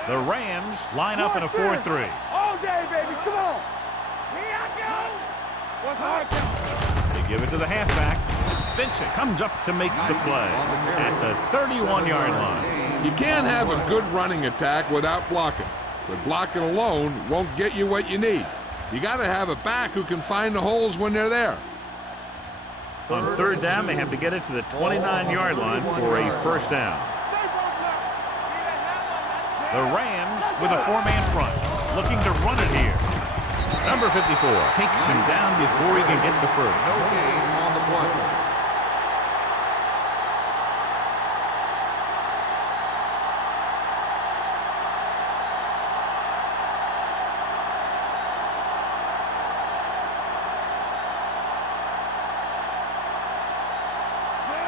The Rams line up in a 4-3. All day, baby. Come on. Here I go. One hard. They give it to the halfback. Vincent comes up to make the play at the 31-yard line. You can't have a good running attack without blocking. But blocking alone won't get you what you need. You got to have a back who can find the holes when they're there. On 3rd down, they have to get it to the 29-yard line for a 1st down. The Rams with a 4-man front, looking to run it here. Number 54 takes him down before he can get the first. No gain on the play.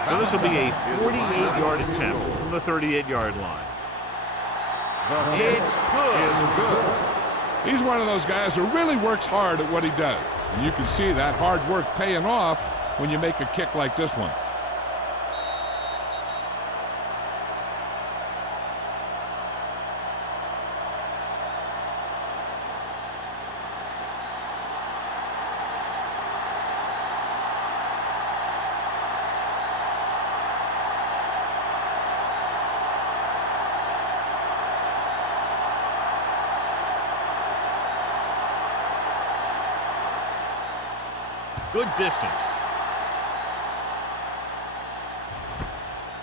So this will be a 48-yard attempt from the 38-yard line. It's good. He's one of those guys who really works hard at what he does. And you can see that hard work paying off when you make a kick like this one. Good distance.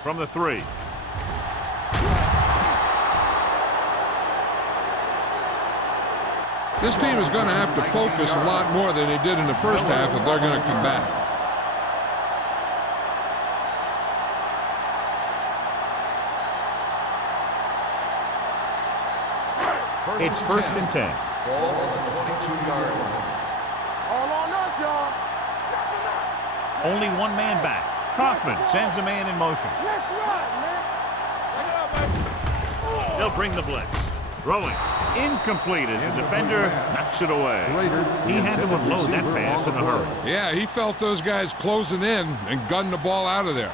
From the 3. This team is going to have to focus a lot more than they did in the first half if they're going to come back. It's 1st and 10. Ball on the 22-yard line. All on us, y'all. Only 1 man back. Kaufman sends a man in motion. Let's run, man. Bring it up, baby. They'll bring the blitz. Throwing. Incomplete as the defender knocks it away. He had to unload that pass in a hurry. Yeah, he felt those guys closing in and gunned the ball out of there.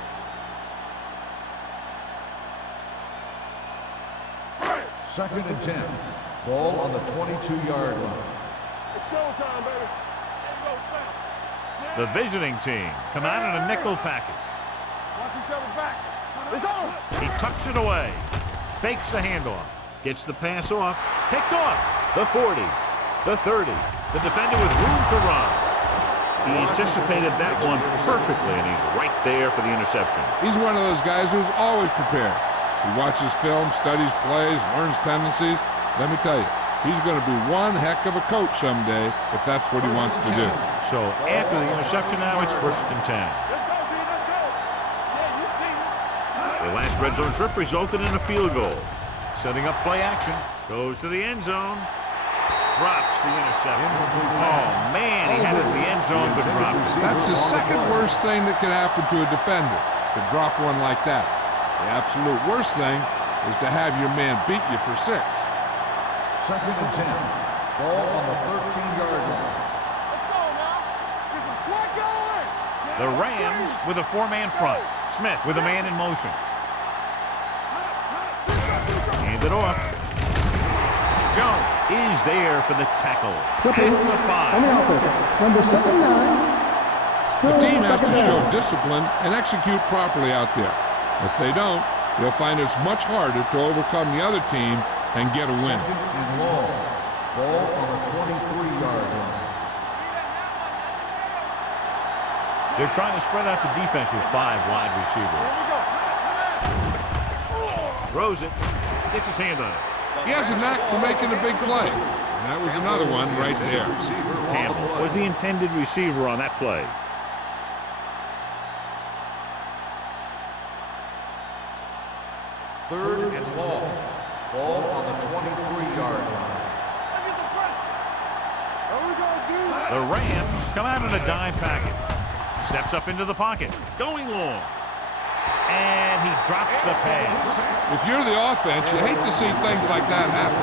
Second and 10. Ball on the 22-yard line. It's showtime, baby. The visiting team come out in a nickel package. Watch each other's back. It's on. He tucks it away. Fakes the handoff. Gets the pass off. Picked off. The 40, the 30, the defender with room to run. He anticipated that one perfectly, and he's right there for the interception. He's one of those guys who's always prepared. He watches film, studies plays, learns tendencies. Let me tell you, he's going to be one heck of a coach someday if that's what he wants to do. So after the interception now, it's 1st and 10. The last red zone trip resulted in a field goal. Setting up play action. Goes to the end zone. Drops the interception. Oh, man, he had it in the end zone, but dropped it. That's the second worst thing that can happen to a defender, to drop one like that. The absolute worst thing is to have your man beat you for 6. 2nd and 10. Ball on the 13-yard line. Let's go now. Get some slack going. The Rams with a 4-man front. Smith with a man in motion. Hand it off. Jones is there for the tackle. Clipping At the 5. on the offense. Number 79. Still The team has to second show down. discipline and execute properly out there. If they don't, they'll find it's much harder to overcome the other team and get a win. 2nd and long. Ball on the 23-yard line. They're trying to spread out the defense with 5 wide receivers. Throws it. Gets his hand on it. He has a knack for making a big play. And that was another one right there. Campbell was the intended receiver on that play. Third and long. Ball on the 23-yard line. The Rams come out in a dime package. Steps up into the pocket. Going long. And he drops the pass. If you're the offense, you hate to see things like that happen.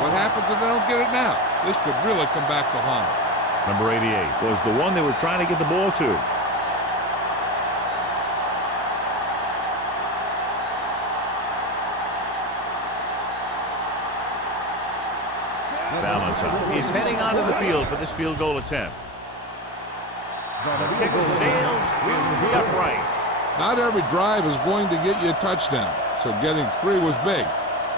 What happens if they don't get it now? This could really come back to haunt them. Number 88 was the one they were trying to get the ball to. Valentine is heading onto the field for this field goal attempt. The kick sails through the uprights. Not every drive is going to get you a touchdown, so getting 3 was big.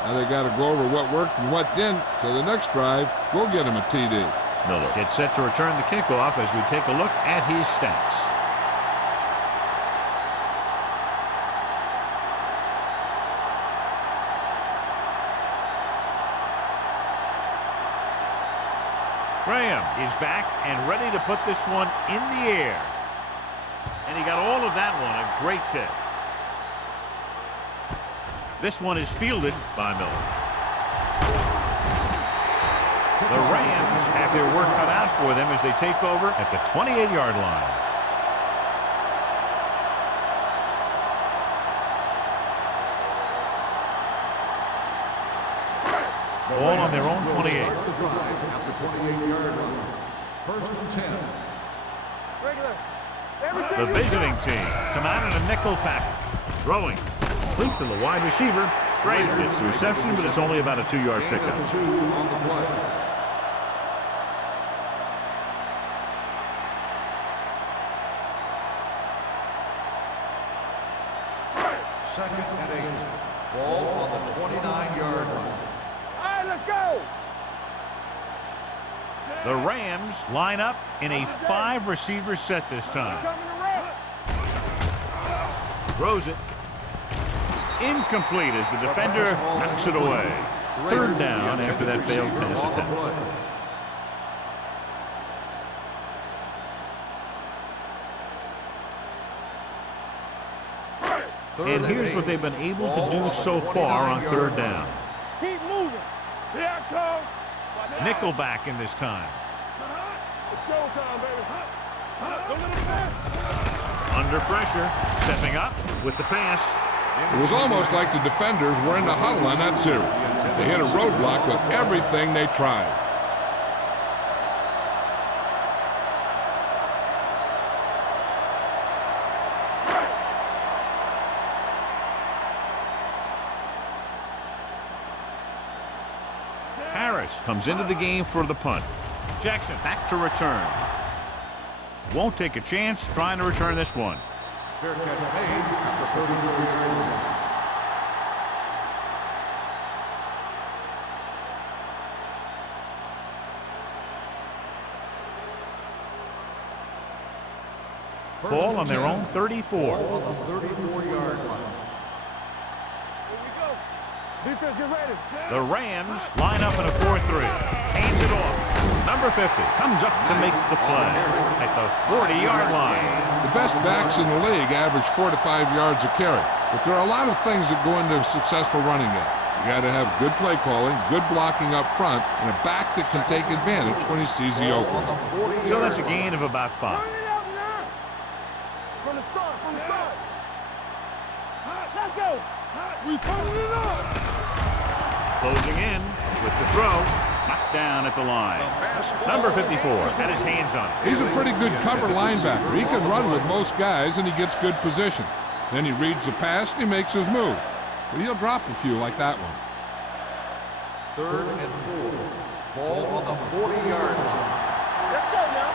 Now they got to go over what worked and what didn't, so the next drive, we'll get him a TD. Miller gets set to return the kickoff as we take a look at his stats. Graham is back and ready to put this one in the air. And he got all of that one, a great kick. This one is fielded by Miller. The Rams have their work cut out for them as they take over at the 28-yard line. Ball on their own 28. Start the drive at the 28-yard line. 1st and 10. The visiting team come out in a nickel package. Throwing. Complete to the wide receiver. Schrader gets the reception, but it's only about a 2-yard pickup. 2 on the play. Second and 8. Ball on the 29-yard line. All right, let's go. The Rams line up in a 5-receiver set this time. Coming around. Throws it. Incomplete as the defender knocks it away. 3rd down after that failed pass attempt. And here's what they've been able to do so far on 3rd down. Keep moving. Here I come. Nickelback in this time. It's showtime, baby. Don't let him pass. Under pressure, stepping up with the pass. It was almost like the defenders were in the huddle on that series. They hit a roadblock with everything they tried. Harris comes into the game for the punt. Jackson back to return. Won't take a chance trying to return this one. Fair catch made at the 34-yard line. Ball on their own 34. Ball on the 34-yard line. Here we go. Defense, get ready. The Rams line up in a 4-3. Hands it off. Number 50 comes up to make the play at the 40-yard line. The best backs in the league average 4 to 5 yards a carry. But there are a lot of things that go into a successful running game. You got to have good play calling, good blocking up front, and a back that can take advantage when he sees the opening. So that's a gain of about 5. Turn it up now. From the start, from the start. Let's go. We turning it up. Closing in with the throw. Knocked down at the line. Number 54 had his hands on it. He's a pretty good cover linebacker. He can run with most guys, and he gets good position. Then he reads the pass, and he makes his move. But he'll drop a few like that one. 3rd and 4. Ball on the 40-yard line. Let's go now.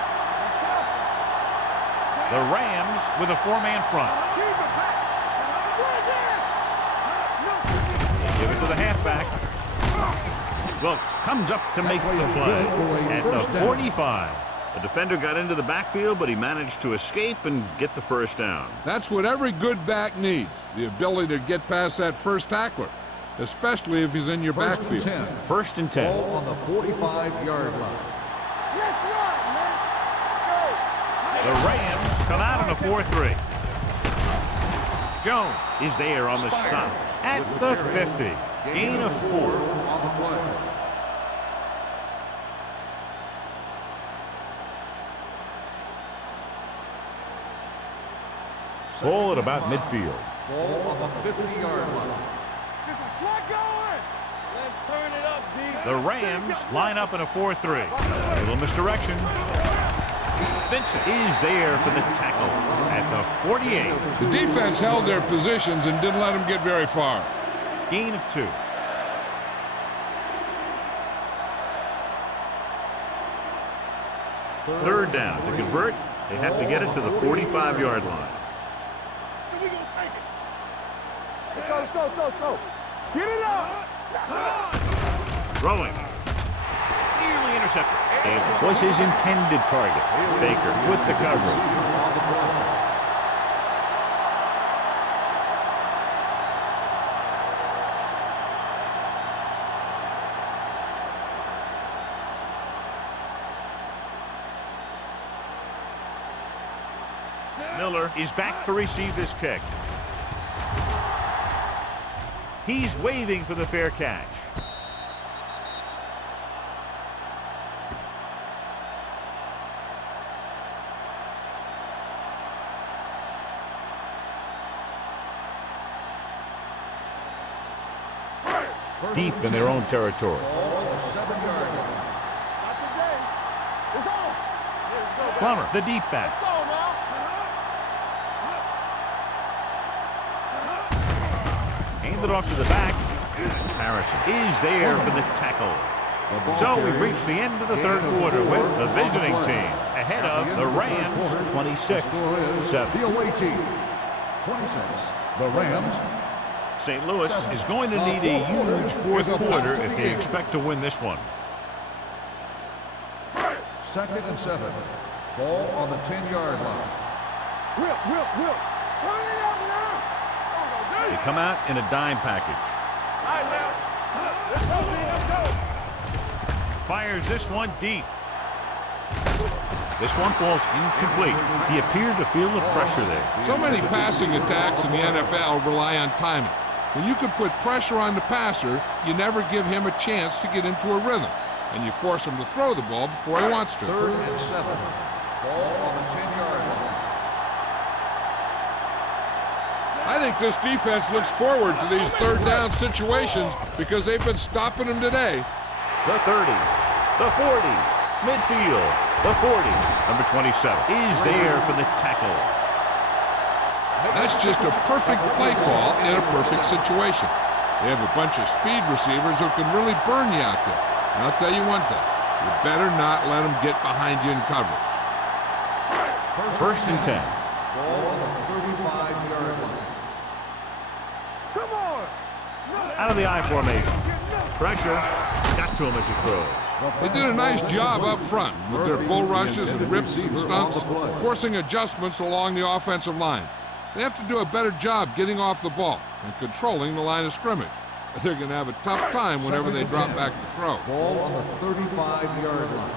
The Rams with a 4-man front. Keep it back. Give it to the halfback. Wilkes comes up to make the play at the 45. The defender got into the backfield, but he managed to escape and get the first down. That's what every good back needs, the ability to get past that first tackler, especially if he's in your backfield. 1st and 10. Ball on the 45-yard line. Let's run, man. Let's The Rams come out in a 4-3. Jones is there on the stop at the 50. Gain of 4. On the play. Ball at about midfield. Ball on the 50-yard line. Get some slack going. Let's turn it up, D. The Rams line up in a 4-3. A little misdirection. Vincent is there for the tackle at the 48. The defense held their positions and didn't let them get very far. Gain of 2. Third down. To convert, they have to get it to the 45-yard line. We gonna take it. Let's go, let's go, let's go, let's go. Get it up. Throwing. Nearly intercepted. It was his intended target. Baker with the coverage. Miller is back to receive this kick. He's waving for the fair catch. Deep in their own territory. Ball on the 7-yard line. Not today. It's on. Here we go, baby. Plummer, the deep back. Let's go now. Handed off to the back. Harrison is there for the tackle. So we've reached the end of the third quarter with the visiting team ahead of the Rams 26-7. The away team, 26. The Rams. St. Louis is going to need a huge fourth quarter if they expect to win this one. 2nd and 7. Ball on the 10-yard line. Whip. Turn it up now. They come out in a dime package. All right, now. Let's go, man. Let's go. Fires this one deep. This one falls incomplete. He appeared to feel the pressure there. So many passing attacks in the NFL rely on timing. When you can put pressure on the passer, you never give him a chance to get into a rhythm, and you force him to throw the ball before he wants to. 3rd and 7. Ball on the 10-yard line. I think this defense looks forward to these third down situations because they've been stopping them today. The 30, the 40, midfield, the 40. Number 27 is there for the tackle. That's just a perfect play call in a perfect situation. They have a bunch of speed receivers who can really burn you out there. And I'll tell you one thing, you better not let them get behind you in coverage. 1st and 10. Ball on the 35-yard line. Come on. Out of the I formation. Pressure got to him as he throws. They did a nice job up front with their bull rushes and rips and stunts, forcing adjustments along the offensive line. They have to do a better job getting off the ball and controlling the line of scrimmage. They're going to have a tough time whenever they drop back to throw. Ball on the 35-yard line.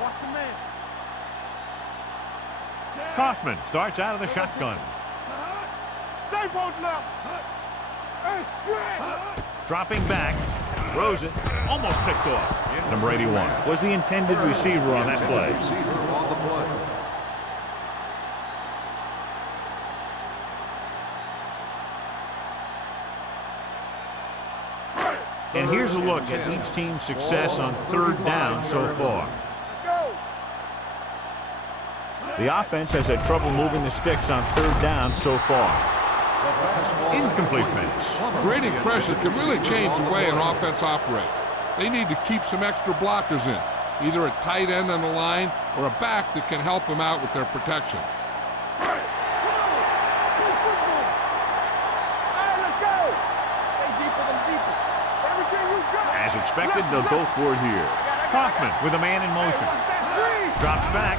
Watch the man. Kaufman starts out of the shotgun. Stay posted up. Hey, stretch. Dropping back, throws it, almost picked off. Number 81 was the intended receiver on that play. Receiver on the play. And here's a look at each team's success on third down so far. The offense has had trouble moving the sticks on third down so far. Incomplete pass. Grading pressure can really change the way an offense operates. They need to keep some extra blockers in, either a tight end on the line or a back that can help them out with their protection. As expected, they'll go for it here. Kaufman with a man in motion. Drops back.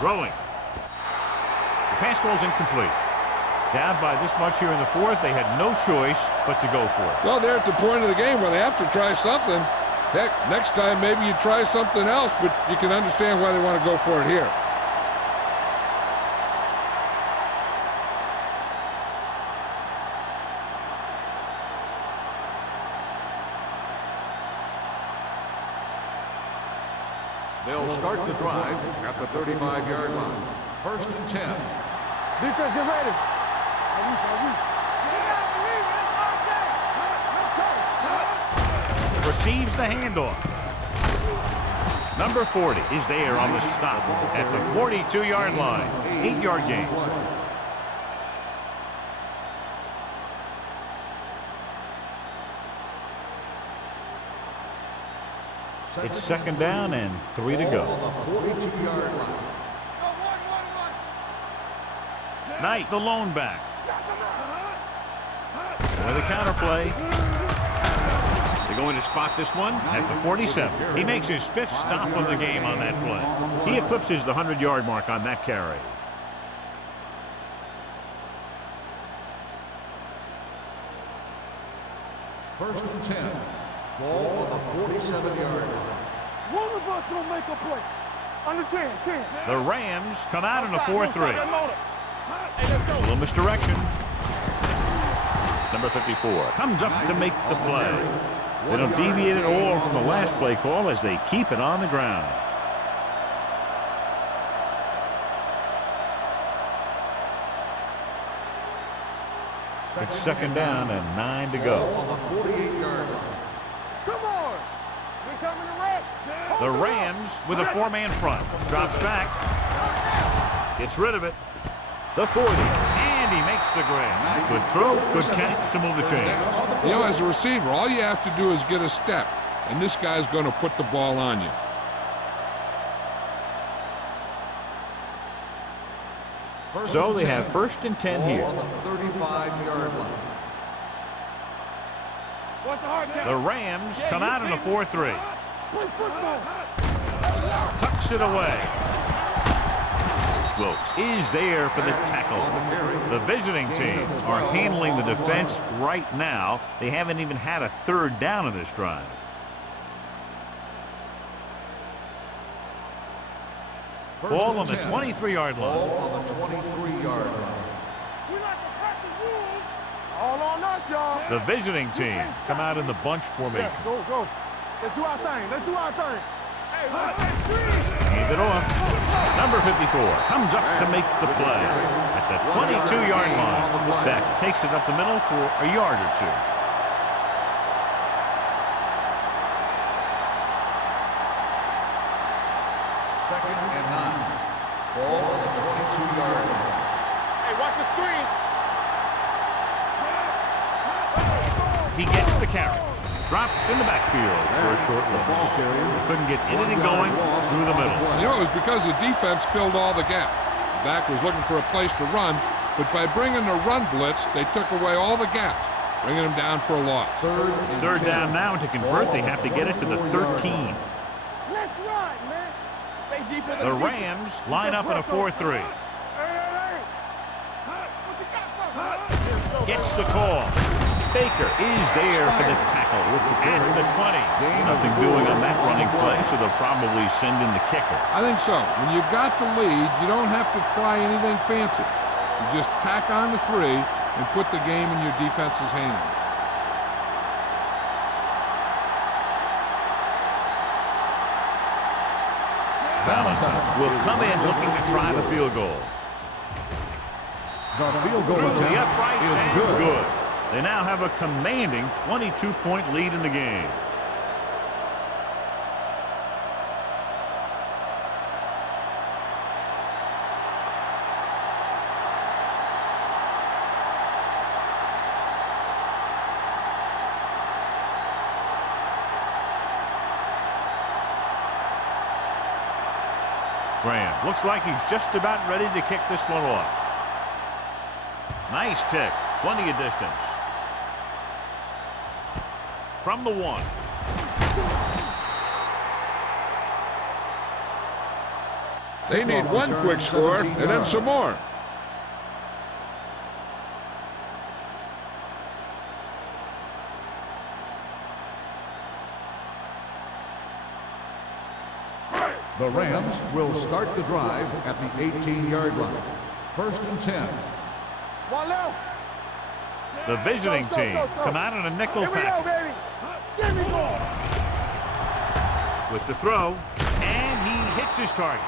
Throwing. The pass falls incomplete. Down by this much here in the fourth, they had no choice but to go for it. Well, they're at the point of the game where they have to try something. Heck, next time maybe you try something else, but you can understand why they want to go for it here. They'll start the drive at the 35-yard line. 1st and 10. Defense, get ready. Receives the handoff. Number 40 is there on the stop at the 42-yard line. 8-yard gain. It's 2nd down and 3 to go. On the 42-yard line. Knight, the lone back. With a counter play. They're going to spot this one at the 47. He makes his 5th stop of the game on that play. He eclipses the 100-yard mark on that carry. First and 10. Ball on the 47-yard line. One of us gonna make a play. Under 10. The Rams come out in a 4-3. Hey, let's go. Little misdirection. Number 54 comes up to make the play. They don't deviate at all from the last play call as they keep it on the ground. It's 2nd down and 9 to go. On the 48-yard line. Come on. We coming to wreck. The Rams with a 4-man front. Drops back. Gets rid of it. The 40. And he makes the grab. Good throw, good catch to move the chains. You know, as a receiver, all you have to do is get a step, and this guy's going to put the ball on you. So they have 1st and 10 here. On the 35-yard line. The Rams come out in a 4-3. Play football. Tucks it away. Wilkes is there for the tackle. The visiting team are handling the defense right now. They haven't even had a 3rd down in this drive. Ball on the 23-yard line. Ball on the 23-yard line. We like to crack the rules. All on us, y'all. The visiting team come out in the bunch formation. Go. Let's do our thing. Hey, Hand it off. Number 54 comes up to make the play at the 22-yard line. Beck takes it up the middle for a yard or 2. Second and 9. Ball on the 22-yard line. Hey, watch the screen. He gets the carry. Dropped in the backfield for a short loss. Couldn't get anything going through the middle. You know, it was because the defense filled all the gaps. The back was looking for a place to run, but by bringing the run blitz, they took away all the gaps. bringing them down for a loss. It's third down now. To convert, they have to get it to the 13. Let's run, man. Stay deep in The Rams line up in a 4-3. Gets the call. Baker is there for the tackle at the 20. Nothing doing on that running play, so they'll probably send in the kicker. I think so. When you've got the lead, you don't have to try anything fancy. You just tack on the 3 and put the game in your defense's hands. Valentine will come in looking to try the field goal. The field goal Through the attempt uprights is and good. good. They now have a commanding 22-point lead in the game. Graham looks like he's just about ready to kick this one off. Nice kick. Plenty of distance. From the 1. They need one quick score and then some more. The Rams will start the drive at the 18-yard line. First and 10. One left. The visiting team come out in a nickel Here we go, package. baby. Give me more. With the throw, and he hits his target.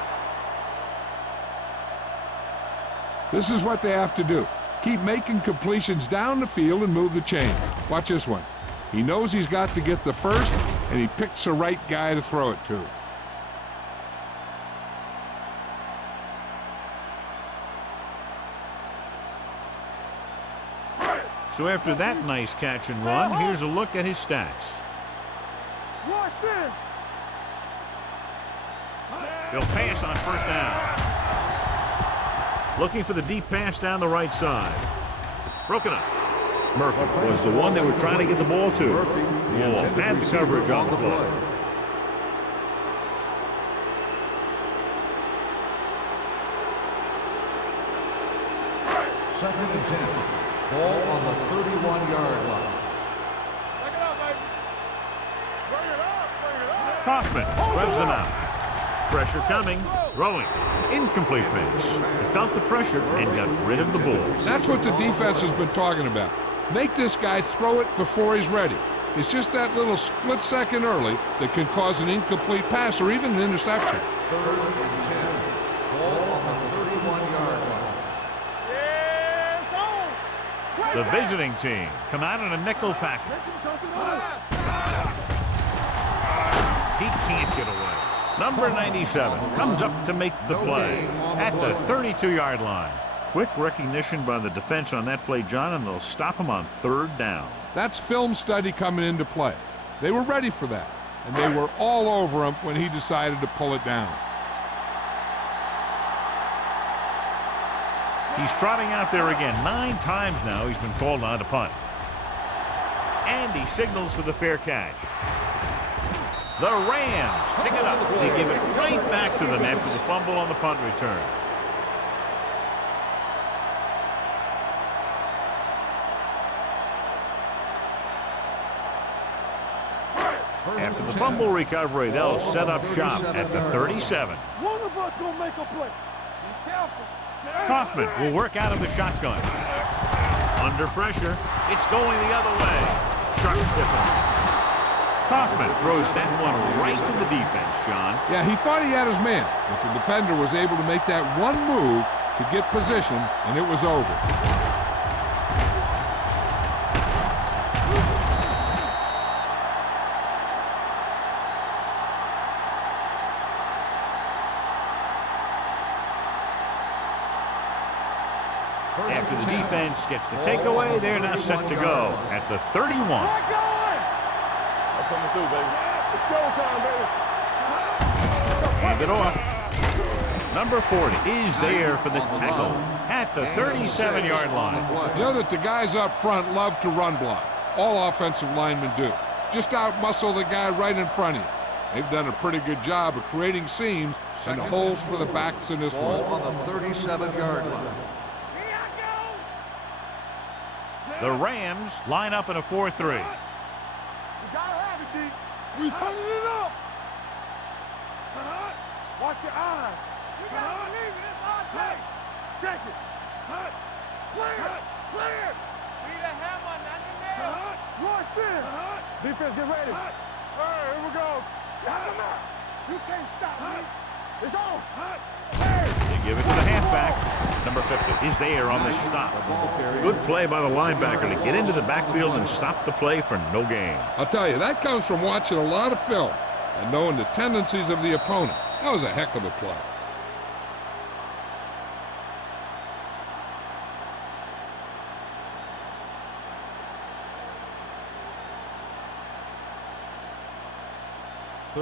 This is what they have to do. Keep making completions down the field and move the chain. Watch this one. He knows he's got to get the first, and he picks the right guy to throw it to. So after that nice catch and run, here's a look at his stats. Watch this. He'll pass on first down. Looking for the deep pass down the right side. Broken up. Murphy was the one they were trying to get the ball to. Wall had the coverage on the play. Second and 10. Ball on the 31-yard line. Take it up, baby. Bring it up. Bring it up. Kaufman spreads them out. Pressure coming. Throwing. Incomplete pass. He felt the pressure and got rid of the ball. That's what the defense has been talking about. Make this guy throw it before he's ready. It's just that little split second early that can cause an incomplete pass or even an interception. Third and 10. Ball on the 31-yard line. Yeah, it's on. The visiting team come out in a nickel package. He can't get away. Number 97 comes up to make the play at the 32-yard line. Quick recognition by the defense on that play, John, and they'll stop him on third down. That's film study coming into play. They were ready for that, and they were all over him when he decided to pull it down. He's trotting out there again. 9 times now he's been called on to punt. And he signals for the fair catch. The Rams pick it up. They give it right back to them after the fumble on the punt return. After the fumble recovery, they'll set up shop at the 37. One of us gonna make a play. Be careful. Kaufman will work out of the shotgun. Under pressure, it's going the other way. Sharp stiffen. Kaufman throws that one right to the defense, John. Yeah, he thought he had his man, but the defender was able to make that one move to get position, and it was over. After the defense gets the takeaway, they're now set to go at the 31. Start going. I'm coming through, baby. It's showtime, baby. Hand it off. Number 40 is there for the tackle at the 37-yard line. You know that the guys up front love to run block. All offensive linemen do. Just out-muscle the guy right in front of you. They've done a pretty good job of creating seams and holes for the backs in this one. Ball on the 37-yard line. The Rams line up in a 4-3. We gotta have it, D. We turning it up. Watch your eyes. You gotta believe it. It's our day. Check it. Clear. Clear. We the hammer, not the nail. Rush in. Defense, get ready. All right, here we go. Got him out. You can't stop me. It's on. They give it to the halfback. Number 50 is there on the stop. Good play by the linebacker to get into the backfield and stop the play for no gain. I'll tell you, that comes from watching a lot of film and knowing the tendencies of the opponent. That was a heck of a play.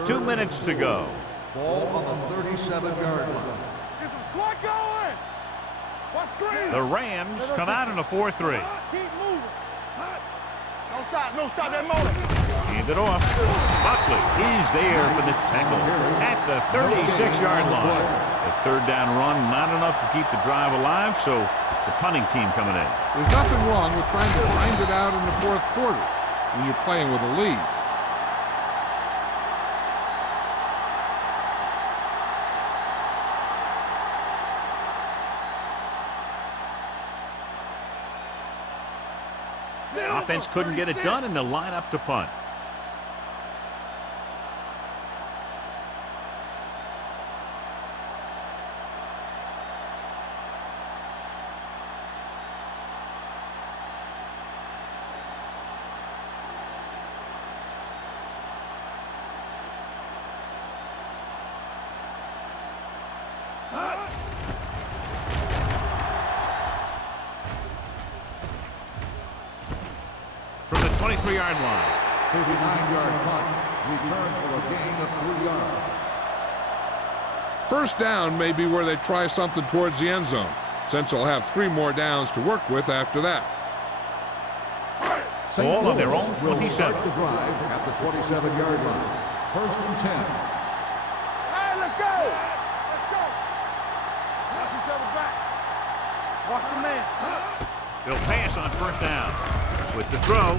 Two minutes to go. Ball on the 37-yard line. Get some slot going. Watch screen. The Rams come out in a 4-3. Keep moving. Don't stop that motor. Hand it off. Buckley is there for the tackle at the 36-yard line. The third down run, not enough to keep the drive alive, so the punting team coming in. There's nothing wrong with trying to grind it out in the fourth quarter when you're playing with a lead. Offense couldn't get it done, and they'll line up to punt. From the 23-yard line. 39-yard punt. Return for a gain of 3 yards. First down may be where they try something towards the end zone, since they'll have 3 more downs to work with after that. Ball on their own 27. The drive at the 27-yard line. First and 10. All right, let's go. Let's go. Watch each other back. Watch your man. They'll pass on first down. With the throw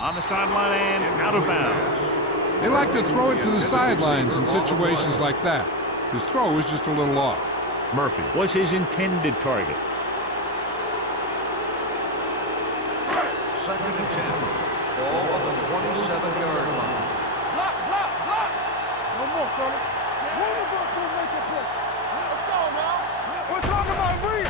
on the sideline and out of bounds. They like to throw it to the sidelines in situations like that. His throw was just a little off. Murphy was his intended target. Second and 10. Ball on the 27-yard line. Block, block, block. No more, fella. One of us will make a play. Let's go, now. We're talking about breathe.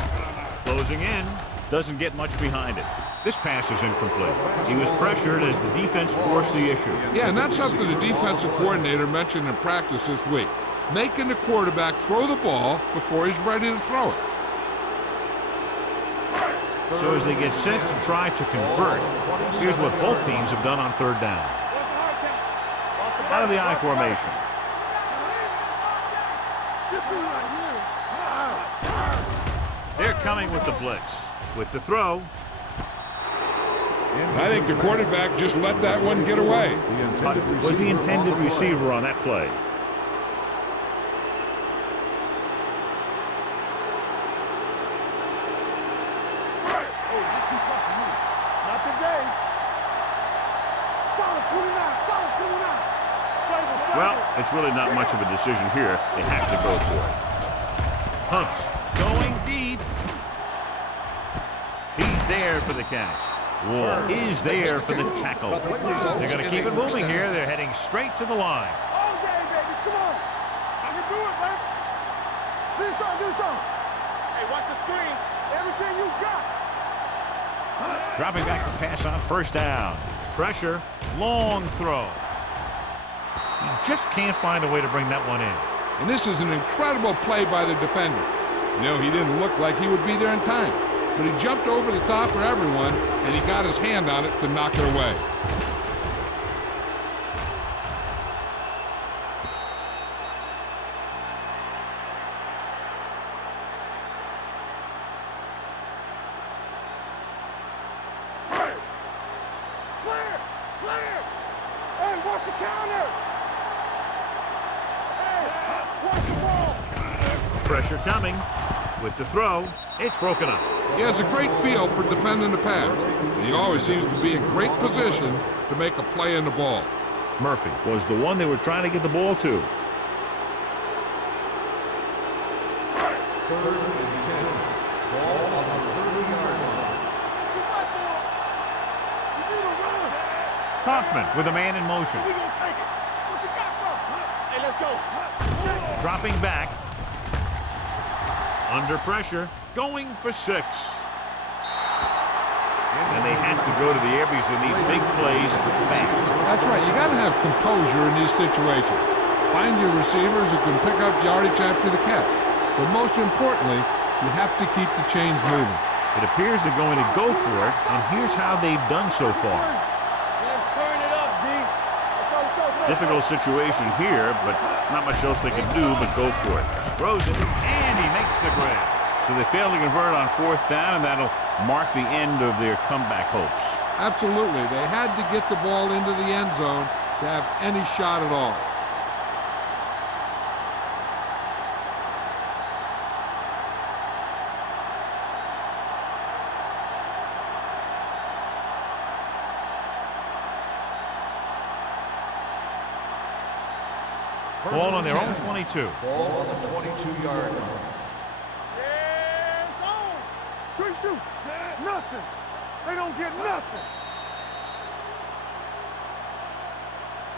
Closing in. Doesn't get much behind it. This pass is incomplete. He was pressured as the defense forced the issue. Yeah, and that's something the defensive coordinator mentioned in practice this week. Making the quarterback throw the ball before he's ready to throw it. So as they get set to try to convert, here's what both teams have done on third down. Out of the I formation. They're coming with the blitz. With the throw. I think the quarterback just let that one get away. Was the intended receiver on that play. Not today. Solid 29, solid 29. Well, it's really not much of a decision here. They have to go for it. Humps going deep. He's there for the catch. Wall is there for the tackle. They're going to keep it moving here. They're heading straight to the line. All day, baby. Come on. I can do it, baby. Do something. Hey, watch the screen. Everything you got. Dropping back to pass on first down. Pressure, long throw. He just can't find a way to bring that one in. And this is an incredible play by the defender. You know, he didn't look like he would be there in time, but he jumped over the top of everyone, and he got his hand on it to knock it away. Counter! Hey, watch the ball! Pressure coming. With the throw, it's broken up. He has a great feel for defending the pass, and he always seems to be in great position to make a play in the ball. Murphy was the one they were trying to get the ball to. 3rd and 10. Ball on the 30-yard line. Too much for him. You need a run. Kaufman with a man in motion. We gonna take it. What you got for him? Hey, let's go. Dropping back. Under pressure. Going for 6. And they have to go to the air because they need big plays fast. That's right. You got to have composure in these situations. Find your receivers who can pick up yardage after the catch. But most importantly, you have to keep the chains moving. It appears they're going to go for it, and here's how they've done so far. Let's turn it up, D. Let's go. Difficult situation here, but not much else they can do but go for it. Throws it, and he makes the grab. So they fail to convert on 4th down, and that'll mark the end of their comeback hopes. Absolutely. They had to get the ball into the end zone to have any shot at all. Ball on their own 22. Ball on the 22-yard line. Yeah, it's on. Good shoot. Nothing. They don't get nothing.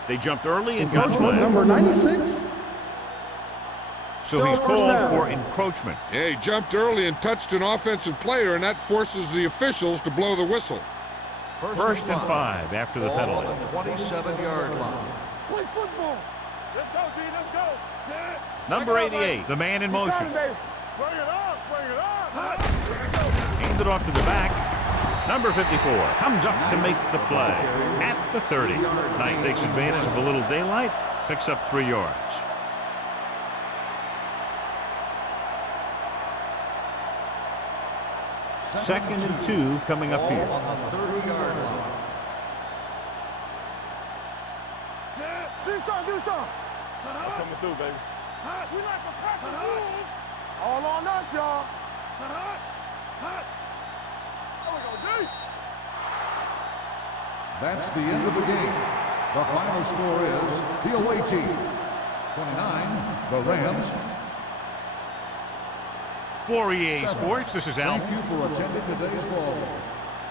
They jumped early and got Encroachment flagged. number 96. So he's Still first called down. for encroachment. Yeah, he jumped early and touched an offensive player, and that forces the officials to blow the whistle. First and 5 after the Ball penalty. on the 27-yard line. Play football. Let's go, D. Let's go. Set. Number 88, the man in motion. Bring it up. Bring it up. Aimed it off to the back. Number 54 comes up to make the play at the 30. Knight takes advantage of a little daylight, picks up 3 yards. Second and 2 coming up here. Ball on the 30-yard line. Do something. Coming through, baby. We like a pack of wolves. All on us, y'all. There we go, D. That's the end of the game. The final score is the away team 29, the Rams. For EA Sports, this is Al. Thank you for attending today's ball game.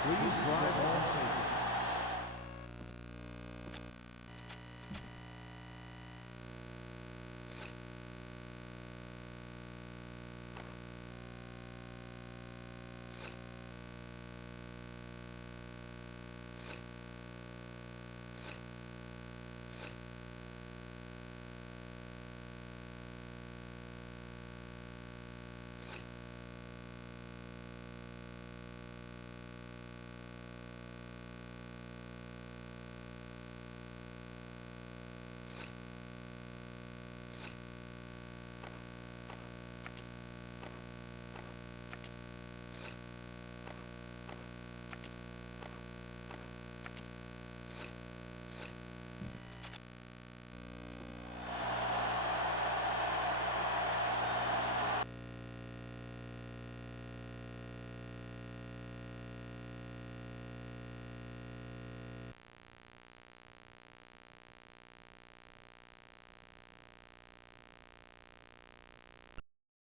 Please drive on safe.